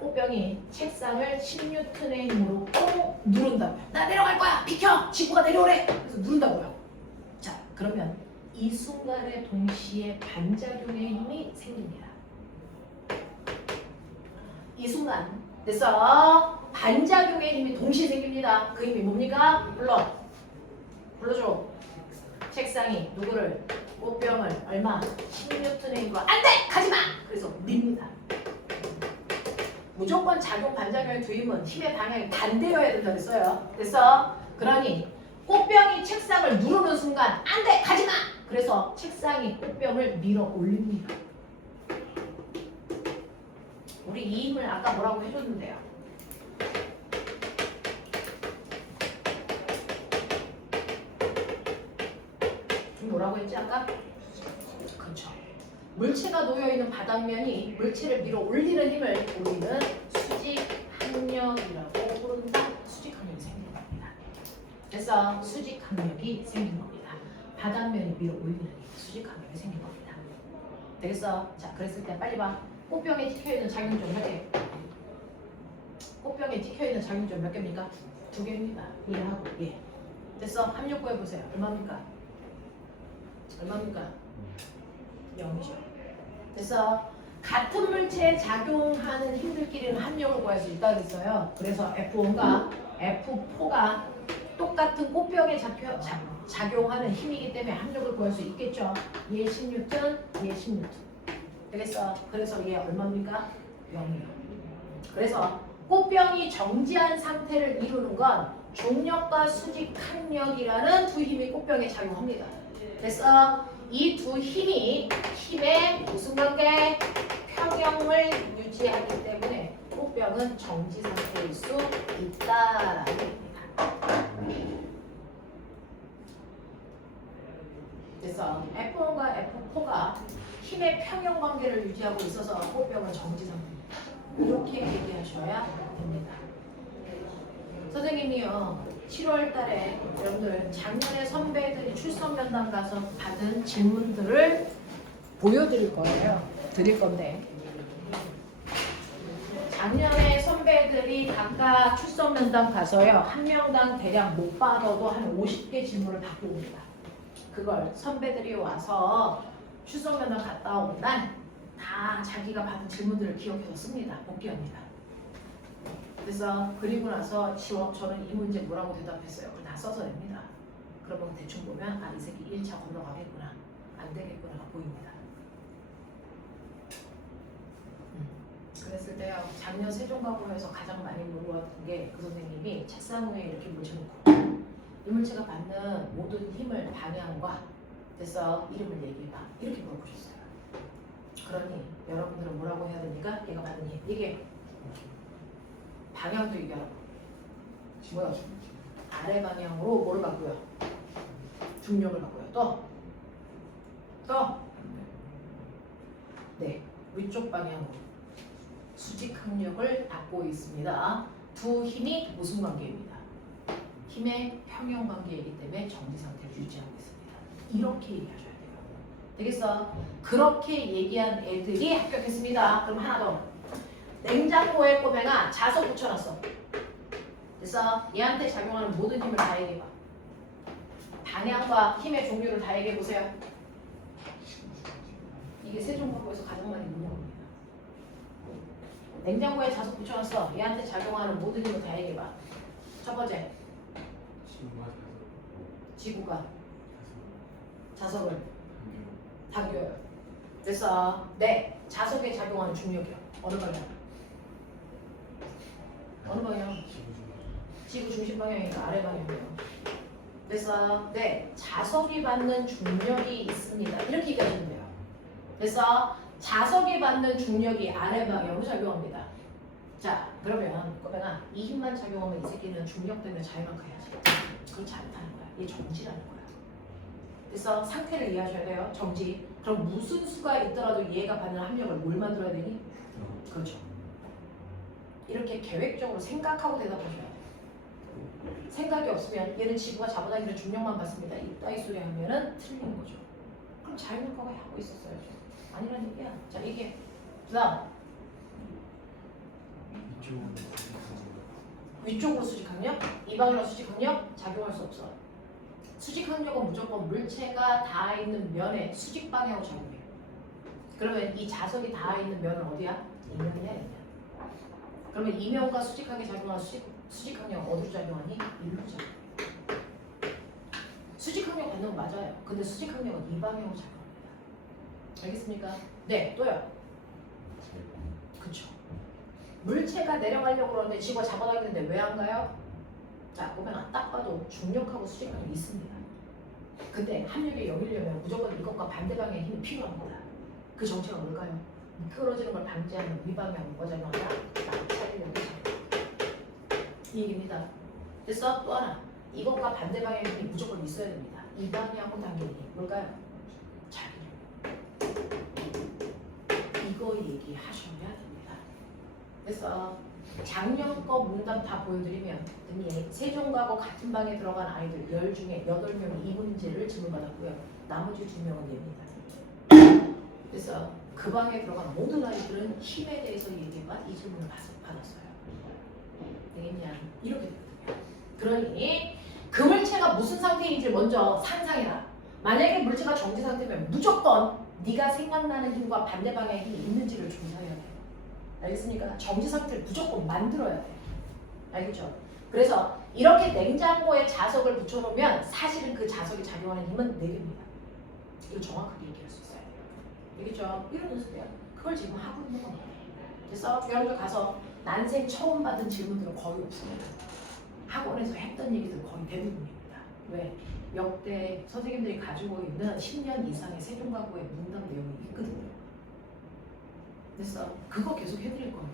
꽃병이 책상을 10N의 힘으로 꼭 누른다고요. 나 내려갈 거야. 비켜. 지구가 내려오래. 그래서 누른다고요. 자, 그러면 이 순간에 동시에 반작용의 힘이 생깁니다. 이 순간 됐어. 반작용의 힘이 동시에 생깁니다. 그 힘이 뭡니까? 불러줘. 책상이 누구를? 꽃병을 얼마? 10N의 힘으로 안 돼! 가지마! 그래서 밉니다. 무조건 작용 반작용의 두 힘은 힘의 방향이 반대여야 된다 그랬어요. 됐어? 그러니 꽃병이 책상을 누르는 순간 안 돼! 가지마! 그래서 책상이 꽃병을 밀어 올립니다. 우리 이 힘을 아까 뭐라고 해줬는데요? 뭐라고 했지 아까? 그렇죠. 물체가 놓여있는 바닥면이 물체를 밀어 올리는 힘을 우리는 수직항력이라고 부른다. 수직항력이 생긴 겁니다. 그래서 수직항력이 생긴 겁니다. 바닥면이 밀어 올리는 힘, 수직항력이 생긴 겁니다. 되겠어? 자, 그랬을 때 빨리 봐. 꽃병에 찍혀있는 작용점 몇 개? 꽃병에 찍혀있는 작용점 몇 개입니까? 2개입니다. 이해하고 예. 됐어? 합력 구해보세요. 얼마입니까? 얼마입니까? 0이죠. 그래서 같은 물체에 작용하는 힘들끼리는 합력을 구할 수 있다고 했어요. 그래서 F1과 F4가 똑같은 꽃병에 작용하는 힘이기 때문에 합력을 구할 수 있겠죠. 얘 10N, 얘 10N. 되겠어? 그래서 얘 얼마입니까? 0이요. 그래서 꽃병이 정지한 상태를 이루는 건 중력과 수직항력이라는 두 힘이 꽃병에 작용합니다. 그래서 이 두 힘이 힘의 무슨 관계? 평형을 유지하기 때문에 꽃병은 정지 상태일 수 있다라는 겁니다. 그래서 F1과 F4가 힘의 평형 관계를 유지하고 있어서 꽃병은 정지 상태입니다. 이렇게 얘기하셔야 됩니다. 선생님이요 7월 달에 여러분들 작년에 선배들이 출석 면담 가서 받은 질문들을 보여드릴 거예요. 드릴 건데 작년에 선배들이 각각 출석 면담 가서요 한 명당 대략 못 받아도 한 50개 질문을 받고 옵니다. 그걸 선배들이 와서 출석 면담 갔다 온 날 다 자기가 받은 질문들을 기억해서 씁니다. 복귀합니다. 그래서 그리고 나서 저는 이 문제 뭐라고 대답했어요. 그걸 다 써서 냅니다. 그러면 대충 보면 아, 이 새끼 1차 건너가겠구나. 안 되겠구나가 보입니다. 그랬을 때요. 작년 세종가고에서 가장 많이 물어봤던 게 그 선생님이 책상 위에 이렇게 물쳐놓고 이 물체가 받는 모든 힘을 방향과 됐어 이름을 얘기해봐. 이렇게 물어보셨어요. 그러니 여러분들은 뭐라고 해야 됩니까? 얘가 받는 힘. 이게 방향도 얘기하라고. 뭐야? 아래 방향으로 뭐를 갖고요? 중력을 갖고요. 또? 네, 위쪽 방향으로 수직항력을 갖고 있습니다. 두 힘이 무슨 관계입니다? 힘의 평형 관계이기 때문에 정지 상태를 유지하고 있습니다. 이렇게 얘기하셔야 돼요. 되겠어? 그렇게 얘기한 애들이 합격했습니다. 그럼 하나 더. 냉장고에 꼬매가 자석 붙여놨어. 그래서 얘한테 작용하는 모든 힘을 다 얘기해봐. 방향과 힘의 종류를 다 얘기해보세요. 이게 세종과고에서 가장 많이 묻는 겁니다. 냉장고에 자석 붙여놨어. 얘한테 작용하는 모든 힘을 다 얘기해봐. 첫 번째. 지구가 자석을 당겨요. 그래서 네, 자석에 작용하는 중력이요. 어느 방향? 어느 방향? 지구 중심 방향이니까 아래 방향이에요. 그래서 네, 자석이 받는 중력이 있습니다. 이렇게 얘기하시면 돼요. 그래서 자석이 받는 중력이 아래 방향으로 작용합니다. 자, 그러면 꼬맹아 이 힘만 작용하면 이 새끼는 중력 때문에 자유만 가야지. 그렇지 않다는 거야. 이게 정지라는 거야. 그래서 상태를 이해하셔야 돼요. 정지. 그럼 무슨 수가 있더라도 얘가 받는 합력을 뭘 만들어야 되니? 그렇죠. 이렇게 계획적으로 생각하고 대답하셔야 돼요. 생각이 없으면 얘는 지구가 잡아당기는 중력만 받습니다. 이따위 소리 하면은 틀린 거죠. 그럼 자유는 거가 하고 있었어요. 아니란 얘기야. 자, 이게 그 다음 위쪽으로 수직 항력, 이 방향으로 수직 항력 작용할 수 없어. 수직 항력은 무조건 물체가 닿아 있는 면에 수직 방향으로 작용해. 그러면 이 자석이 닿아 있는 면은 어디야? 이면이야, 이면. 그러면 이면과 수직하게 작용하는 수직 항력은 어디로 작용하니? 일로 작용해. 수직 항력 받는 건 맞아요. 근데 수직 항력은 이 방향으로 작용합니다. 알겠습니까? 네, 또요. 그쵸. 물체가 내려가려고 그러는데 지구가 잡아당기는데 왜 안 가요? 자, 보면 딱 봐도 중력하고 수직 항력이 있습니다. 근데 합력이 여기려면 무조건 이것과 반대 방향의 힘이 필요합니다. 그 정체가 뭘까요? 미끄러지는 걸 방지하는 위방향 뭐가 작용한다? 마찰력이 작용. 이 얘기입니다. 됐어? 또 하나. 이것과 반대 방향의 힘이 무조건 있어야 됩니다. 이 방향으로 당기는 힘 뭘까요? 자기력. 이거 얘기하셔야 됩니다. 그래서 작년거 문답 다 보여드리면 등에 세종과하고 같은 방에 들어간 아이들 10 중에 8명이 이 문제를 질문받았고요. 나머지 2명은 냅니다. 그래서 그 방에 들어간 모든 아이들은 힘에 대해서 얘기해봐 이 질문을 받았어요. 되겠냐? 이렇게 되거든요. 그러니 그 물체가 무슨 상태인지 먼저 상상해라. 만약에 물체가 정지 상태면 무조건 네가 생각나는 힘과 반대 방향의 힘이 있는지를 조사해야 돼. 알겠습니까? 정지 상태를 무조건 만들어야 돼. 알겠죠? 그래서 이렇게 냉장고에 자석을 붙여놓으면 사실은 그 자석이 작용하는 힘은 4개입니다. 이거 정확하게 얘기할 수 있어요. 알겠죠? 이런 연습이야. 그걸 지금 하고 있는 겁니다. 그래서 여러분들 가서 난생 처음 받은 질문들은 거의 없습니다. 학원에서 했던 얘기들은 거의 대부분입니다. 왜? 역대 선생님들이 가지고 있는 10년 이상의 세종가구의 문답 내용이 있거든요. 그래서 그거 계속 해드릴 거예요.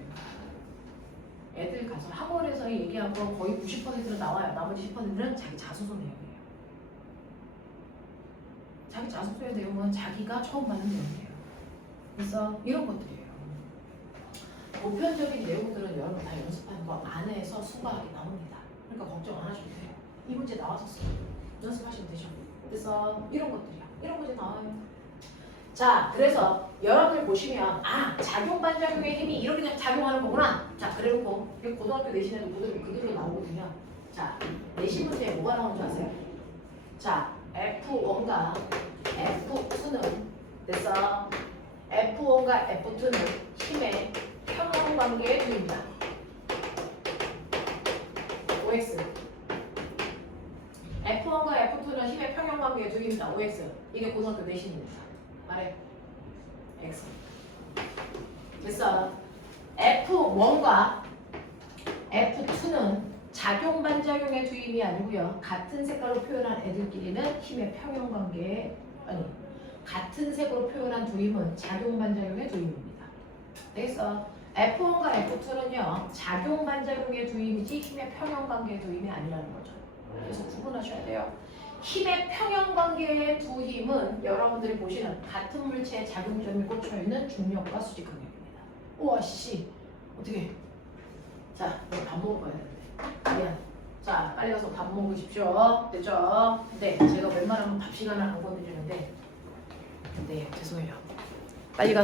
애들 가서 학원에서 얘기한 거 거의 90%는 나와요. 나머지 10%는 자기 자소서 내용이에요. 자기 자소서의 내용은 자기가 처음 받는 내용이에요. 그래서 이런 것들이에요. 보편적인 내용들은 여러분 다 연습하는 거 안에서 수박이 나옵니다. 그러니까 걱정 안 하셔도 돼요. 이 문제 나왔었어요. 연습하시면 되죠. 그래서 이런 것들이야. 이런 문제 나와요. 자, 그래서 여러분들 보시면 작용 반작용의 힘이 이렇게 작용하는 거구나. 자, 그래놓고 고등학교 내신에도 그대로 나오거든요. 자, 내신 문제에 뭐가 나오는 줄 아세요? 자, F1과 F2는 됐어. F1과 F2는 힘의 평형관계의 두입니다. OX. F1과 F2는 힘의 평형관계의 두입니다. OX. 이게 고등학교 내신입니다. 말해. X. 됐어. F1과 F2는 작용 반작용의 두임이 아니고요. 같은 색깔로 표현한 애들끼리는 힘의 평형관계의 같은 색으로 표현한 두임은 작용 반작용의 두임입니다. 됐어. F1과 F2는요. 작용 반작용의 두임이지 힘의 평형관계의 두임이 아니라는 거죠. 그래서 구분하셔야 돼요. 힘의 평형관계의 두 힘은 여러분들이 보시는 같은 물체의 작용점이 꽂혀있는 중력과 수직항력입니다. 우와 씨 어떻게 자 이거 밥 먹을 거야 되는데 미안. 자 빨리 가서 밥 먹으십시오. 됐죠? 네 제가 웬만하면 밥 시간을 안 건드리는데 네 죄송해요. 빨리 가서